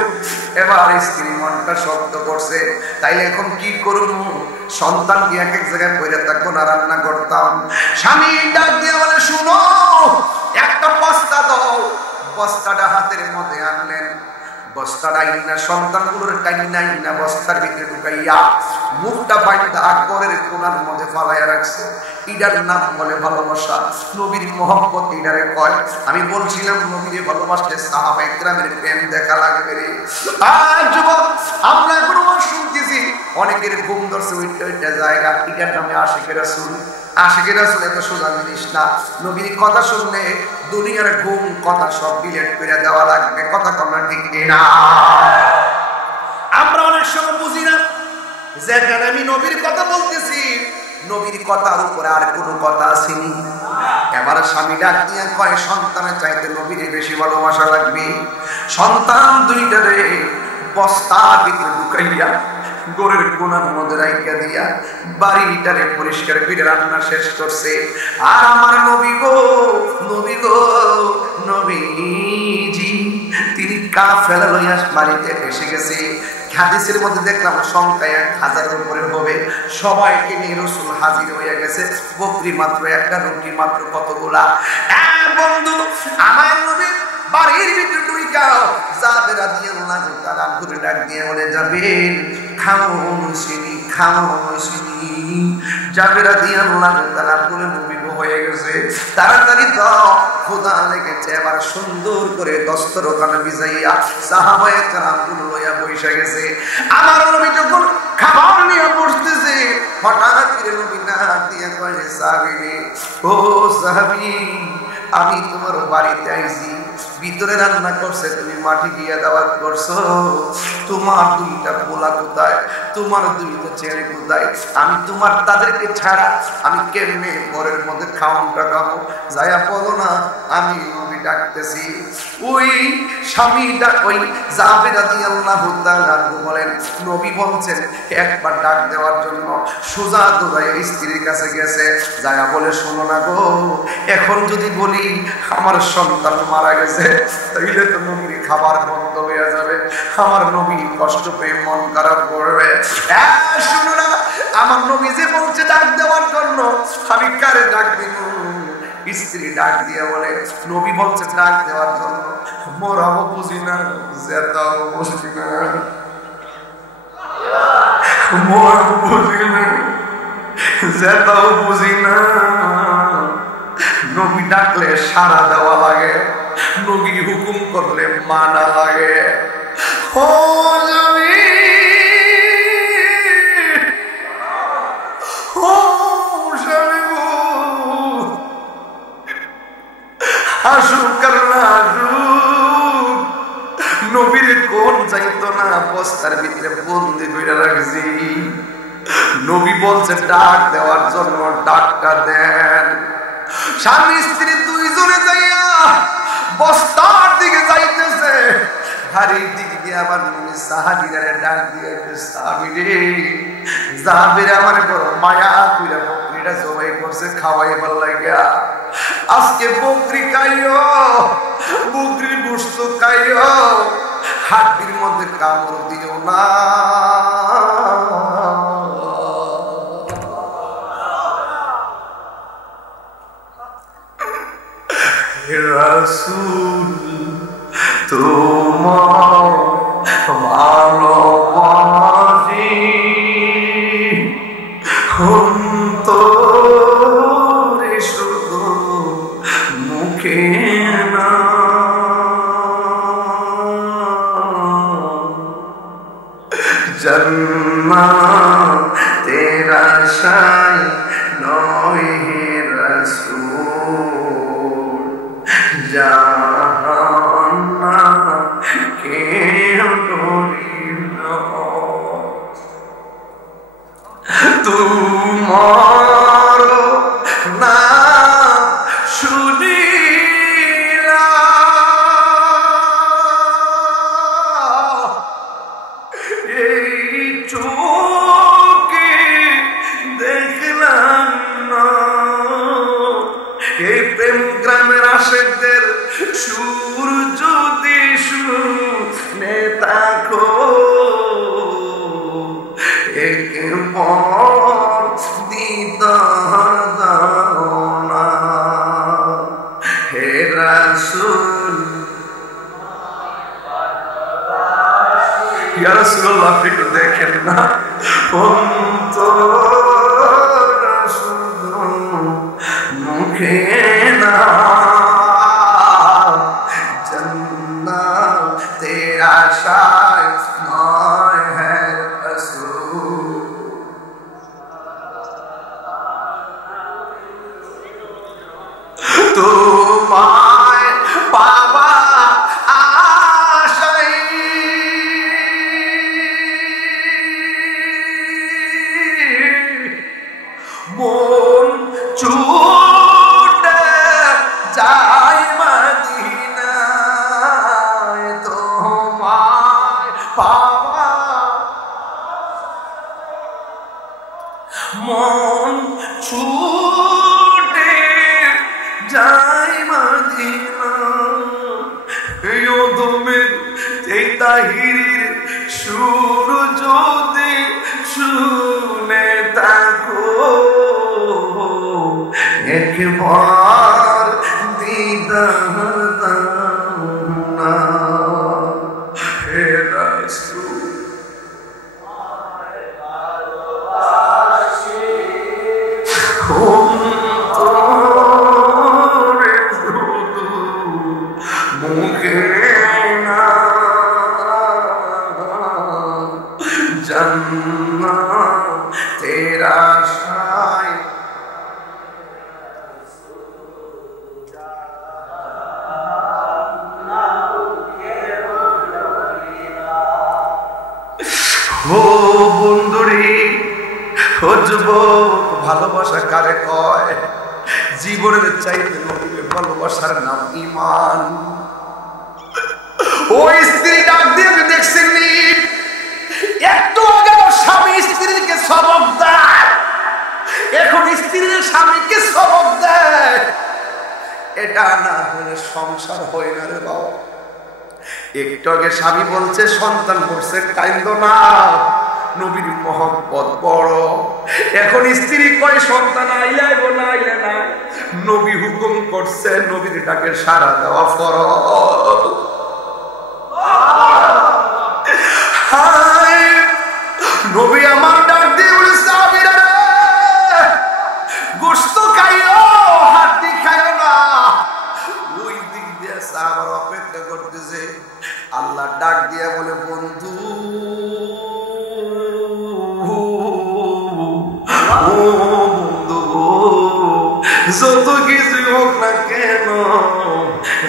এবার স্ত্রী মনটা শক্ত করছে তাইলে এখন কি করুন সন্তান কি এক এক জায়গায় পড়ে থাকবো না রান্না করতাম স্বামী ডাক দিয়ে বলে শুনো একটা বস্তা দাও বস্তাটা হাতের মধ্যে আনলেন বস্তাটা ইন্না সন্তানগুলোর টাইনা ইন্না বস্তার ভিতরে ঢুকাইয়া মুখটা বাইন্দা আকবরের কোণার মধ্যে ফালাইয়া রাখছে ইডার নাম বলে ভালোবাসা নবীর মোহাম্মত ইডারে কয় আমি বলছিলাম নবীরে ভালোবাসতে সাহাবা ইকরামের প্রেম দেখা লাগবে রে আর যুবক আমরা এখন শুনতেছি অনেকের ঘুম ধরছে ওইটা জায়গা ইডার নামে আশিকের রাসূল আশিকের রাসূল এত সোজা জিনিস না নবীর কথা শুনলে দুনিয়ার ঘুম কথা সব ডিলিট করে দেওয়া লাগবে কথা কমনা ঠিক না আমরা অনেক সময় বুঝি না যেখানে আমি নবীর কথা বলতেছি নবীর কথার উপরে আর কোনো কথা আসেনি এবার স্বামী ডাক দিয়ে কয় সন্তানের চাইতে নবীরে বেশি ভালোবাসা লাগবে সন্তান দুইটারে বস্তার ভিতরে ঢুকাইয়া গোরের কোণার মধ্যে রাইখা দিয়া বাড়িটারে পরিষ্কার করে রান্না শেষ করছে আর আমার নবী গো নবীজি তিনি কাফেলা লইয়া বাড়িতে এসে গেছে হাদিসের মধ্যে দেখলাম সংখ্যা 1000-এর উপরে হবে সবাইকে নিয়ে রাসূল হাজির হয়ে গেছে বকরি মাত্র একটা রুটি মাত্র কতগুলা বন্ধু আমার নবী বাড়ির ভিতরে ঢুইকা জাবের রাদিয়াল্লাহু তাআলা ঘুরে ডাক দিয়ে বলে যাবেন খাও মুসিনি জাবের রাদিয়াল্লাহু তাআলা বলে নবী হয়ে গেছে তাড়াতাড়ি তো খোদা লেগেছে এবার সুন্দর করে দস্তরখানা বিছাইয়া সাহাবায়ে কেরামগুলো লইয়া বসে গেছে আমার নবী যখন খাবার নিয়ে বসতেছে হঠাৎ করে নবী না দিয়ে কয় সাহাবী ও সাহাবী আমি তোমার বাড়িতে আইছি ভিতরে রান্না করছে তুমি মাটি দিয়ে দাওয়াত করছো তোমার দুইটা পোলা কোথায় তোমার দুইটা ছেলে কোথায় আমি তোমার তাদেরকে ছাড়া আমি কেমনে ঘরের মধ্যে খাওয়ানটা খাবো যাইয়া বলো না আমি নবী ডাকতেছি। ওই স্বামী ডাক ওই জাবের রাদিয়াল্লাহু তাআলা বলেন নবী বলছেন একবার ডাক দেওয়ার জন্য সোজা দৌড়ায় স্ত্রীর কাছে গেছে, যায়া বলে শোনো না গো, এখন যদি বলি আমার সন্তান মারা গেছে তাইলে তো নবীর খাবার বন্ধ হয়ে যাবে, আমার নবী কষ্ট পেয়ে মন খারাপ করবে। শোনো না, আমার নবী যে বলছে ডাক দেওয়ার জন্য, আমি কারে ডাক দিব? স্ত্রী ডাক দিয়ে বলে নবী বলছে ডাক দেওয়ার জন্য, মরাও বুঝি না, জেতাও বুঝি না, মরাও বুঝি না, জেতাও বুঝি না। নবী ডাকলে সাড়া দেওয়া লাগে, নবী হুকুম করলে মানা লাগে। ও নবী, ও স্বামী গো, আসুক আর না আসুক, নবীর কোন যাইতো না, বস্তার ভিতরে বন্দি করে রাখছি। নবী বলছে ডাক দেওয়ার জন্য, ডাকটা দেন। স্বামী স্ত্রী দুইজনে যাইয়া বস্তার দিকে যাইতেছে, হাড়ির দিকে দিয়ে আবার নবী সাহাবীরা ডাক দিয়ে, সাহাবী রে, জাবের আমার বড় মায়া কইরা বকরিটা জবাই করছে খাওয়াইবার লাগিয়া, আজকে বকরি খাইও, বকরির গোশত খাইও, হাড়ির মধ্যে কামড় দিও না। রাসূল তোমার ভালোবাসি, অন্তরে শুধু মুখে না, জান্নাতের আশায় নয় হে রাসূল, জাহান্নামকে ডরি না। তোমার নাম শুনিলা এই চোখে দেখলাম না, এই প্রেম গ্রামের আশেকদের সুর যদি শুনে থাকো, একবার দিদার দাও না হে রাসূল। ইয়া রাসূলুল্লাহ, আপনি একটু দেখেন না, অন্তরে শুধু মুখে না, জান্নাতের আশায় নয় হে রাসূল। তোমায় পাবা আশায় মন ছুটে যায় মদিনায়, তোমায় পাওয়া মন ছুটে যায় মদিনায়। এই ওদমের এই তাহিরের সুর যদি শুনে থাকো, একবার দিদার দাও না হে রাসূল। অন্তরে শুধু মুখে না, জান্নাতের আশায় ও বন্ধুরে, ও যুবক, ভালোবাসা কারে কয়? জীবনের চাইতে নবীকে ভালোবাসার নাম ঈমান। ওই স্ত্রী ডাক দিয়ে দেখছেন নি, একটু আগে স্বামী স্ত্রীকে সবক দেয়, এখন স্ত্রীর স্বামীকে সবক দেয়। এটা না হলে সংসার হয় না রে বাবা। একটু আগে স্বামী বলছে সন্তান করছে কাইন্দ না, নবীর মহব্বত বড়। এখন স্ত্রী কয় সন্তান আইলে আইব না আইলে না, নবী হুকুম করছে, নবীর ডাকে সাড়া দেওয়া ফরজ। নবী আমার ডাক দিয়ে বলে সাহাবীরা গোশত খাইও, হাড্ডি খাইও না। ওই দিক দিয়ে সাহাবারা অপেক্ষা করতেছে। আল্লাহ ডাক দিয়ে বলে বন্ধু, যত কিছু হোক না কেন,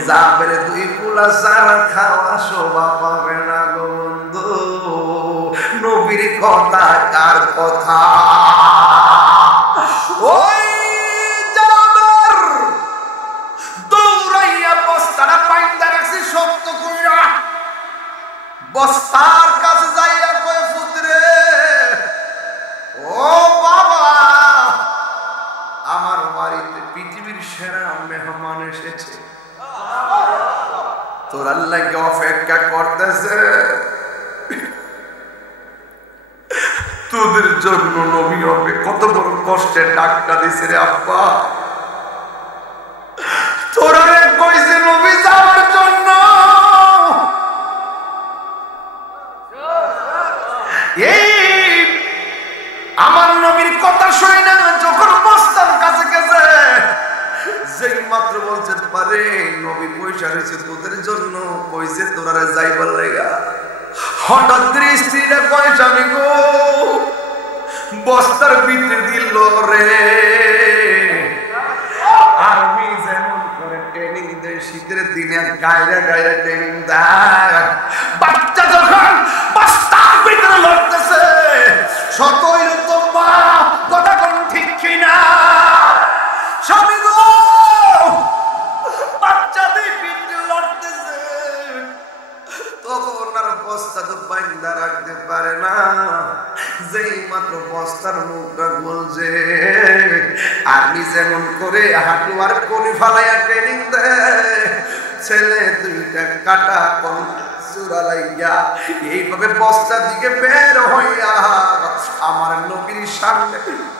যাবে তুই পোলা সারা খাওয়া শোভা পাবে না গো বন্ধু। নবীর কথা কার কথা? ওই জাবের দৌড়াইয়া বস্তাটা পাইন্দা রাখছি শক্ত কইরা, বস্তার কাছে যাইয়া কয় পুত্রে, ও বাবা, আমার বাড়িতে পৃথিবীর সেরা মেহমান এসেছে, তোর আল্লাহকে অপেক্ষা করতেছে, তোদের জন্য নবী হবে। কত বড় কষ্টের ডাক্তার দিছে রে আব্বা, তোরা কইছে নবী যাওয়ার জন্য। এই আমার নবীর কথা শুনে না যখন বস্তার কাছে গেছে, যেই মাত্র বলছে পারে নবী পয়সা রয়েছে তোদের জন্য, কইছে তোরা যাইবার লাগা। হঠাৎ করে স্ত্রীরা পয়সা গো বস্তার ভিতরে দিল রে। আর্মি যেমন করে ট্রেনিং দেয় শীতের দিনে গায়রা গায়রা ট্রেনিং দেয়, বাচ্চা যখন বস্তার ভিতরে লড়তেছে সতই তো মা কথা কোন ঠিক কিনা? স্বামী গো বাচ্চাদের ভিতরে লড়তেছে, তখন আর বস্তা তো বাইন্দা রাখতে পারে না। যেই মাত্র বস্তার মুখটা বলছে, আর্মি যেমন করে হাঁটু আর কোনি ফালাইয়া ট্রেনিং দেয়, ছেলে দুইটা কাটা কোন চূড়া লাইয়া এইভাবে বস্তার দিকে বের হইয়া আমার নবীর সামনে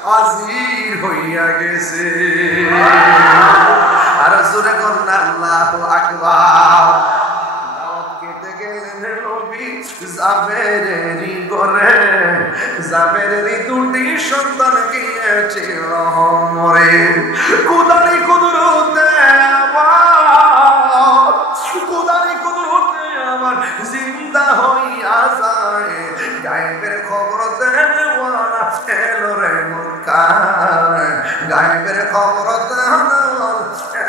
হাজির হইয়া গেছে। আর জোরে কন্যা আল্লাহু আকবার। খেতে গেলেন নবী জাবেরেরই ঘরে, জাবেরেরই দুটি সন্তান গিয়েছিল মরে। কুদারি কুদরতে আমার, কুদারি কুদরতে আমার জিন্দা হইয়া যায়। গায়েবের খবর দেওয়ানা এলো রে মুরকায়, গায়েবের খবর দেওয়ানা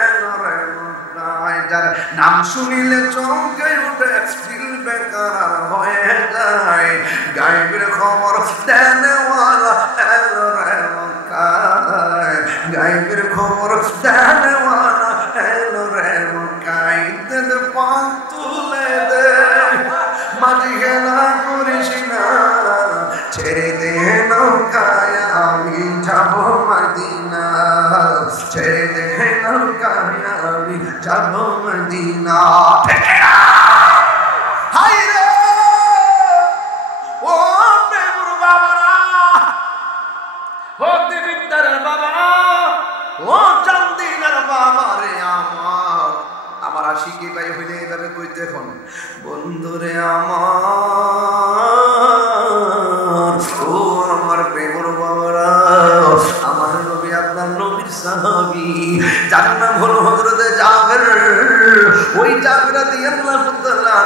এলো রে মুরকায়। যার নাম শুনিলে চমকে উঠে দিল বেকার হয়ে যায়। গায়েবের খবর দেওয়ানা এলো রে মুরকায়, গায়েবের খবর দেওয়ানা এলো রে মুরকায়। দিল পান তুলে দে মাঝি খেলা করিস না, ছেড়ে দে নৌকায় আমি যাব মদিনা, ছেড়ে দে নৌকায় আমি যাব মদিনা। হাই রে ও মেমুর বাবারা, ও দেবিদ্দার বাবা, ও চান্দিনার বাবা রে আমার, আমার আশিকি ভাই হইলে এইভাবে কইতে এখন বন্ধুরে আমার, ও আমার প্রেমর বাবারা, আমার নবী আপনার নবীর সাহাবী, যার নাম হলো হযরত জাবের। ওই জাবের রাদিয়াল্লাহু তাআলা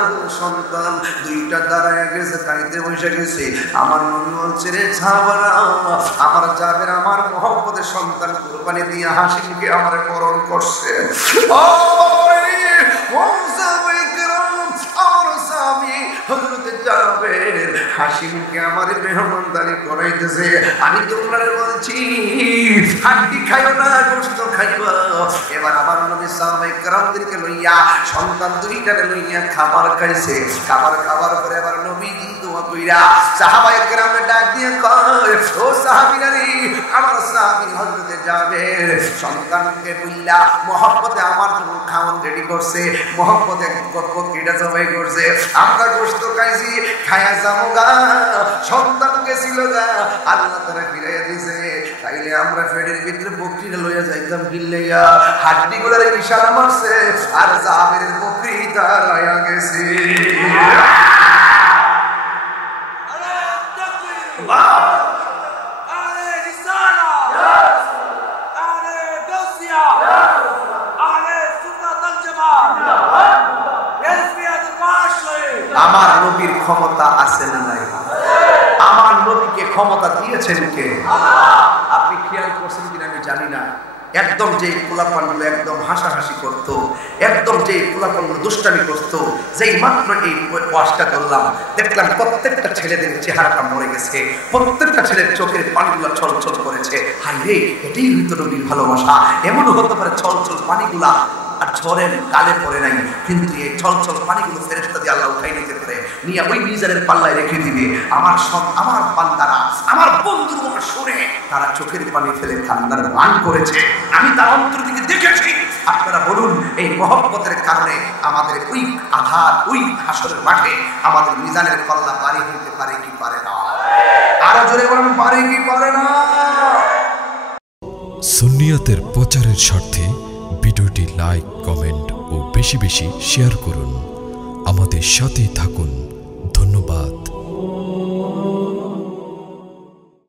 সন্তান দুইটা দাঁড়ায় গেছে, খাইতে বসে গেছে। আমার নবী বলছে রে সাহাবারা, আমার জাবের আমার মহব্বতের সন্তান কুরবানি দিয়ে হাসিমকে আমার বরণ করছে। ও হাসি মুখে আমার মেহমানদারি করাইতেছে। আমি তোমরা বলছি হাড্ডি খাইও না, গোশত খাইবা। এবার আমার নবী সাহাবায়ে কেরামদেরকে লইয়া সন্তান দুইটারে লইয়া খাবার খাইছে। খাবার খাওয়ার পরে আবার নবীজি দোয়া কইরা সাহাবায়ে কেরামে ডাক দিয়ে কয়, ও সাহাবীরা রে, আমার সাহাবী হযরতে জাবের সন্তানকে বইলা মহব্বতে আমার জন্য খাওয়ান রেডি করছে, মহব্বতে বকরিটা জবাই করছে। আমরা গোশত খাইছি, খায়া যাবো গা, সন্তান গেছিল গা, আল্লাহ তারা ফিরাইয়া দিছে। তাইলে আমরা ফেডের ভিতরে বকরিটা লইয়া যাইতাম গিল্লাইয়া, হাড্ডি গুলার ইশারা মারছে আর জাবেরের বকরি দাঁড়ায়া গেছে। আমার নবীর ক্ষমতা আছে না নাই? আমার নবীকে ক্ষমতা দিয়েছেন কে? আপনি খেয়াল করছেন কিনা আমি জানি না। একদম যে পোলাপানগুলো একদম হাসাহাসি করত, একদম যে পোলাপানগুলো দুষ্টামি করত, যেই মাত্র এই ওয়াজটা করলাম দেখলাম প্রত্যেকটা ছেলেদের চেহারাটা মরে গেছে, প্রত্যেকটা ছেলের চোখের পানিগুলো ছলছল করেছে। হাই রে, এটাই হইতো নবীর ভালোবাসা। এমনও হতে পারে ছলছল পানিগুলা আর ঝড়ের গালে পড়ে নাই, কিন্তু এই ছলছল পানিগুলো ফেরেশতা দিয়ে আল্লাহ উঠাই নিতে পারে, নিয়ে ওই মিজানের পাল্লায় রেখে দিবে। আমার বান্দারা, আমার বন্ধুরা শুনে তারা চোখের পানি ফেলে কান্নার গান করেছে, আমি তার অন্তর দিকে দেখেছি। আপনারা বলুন, এই মহব্বতের কারণে আমাদের ওই আধার, ওই হাসরের মাঠে আমাদের মিজানের পাল্লা পারি হইতে পারে কি পারে না? আরো জোরে বলুন, পারে কি পারে না? সুন্নিয়তের প্রচারের স্বার্থে ভিডিওটি লাইক, কমেন্ট ও বেশি বেশি শেয়ার করুন। আমাদের সাথেই থাকুন।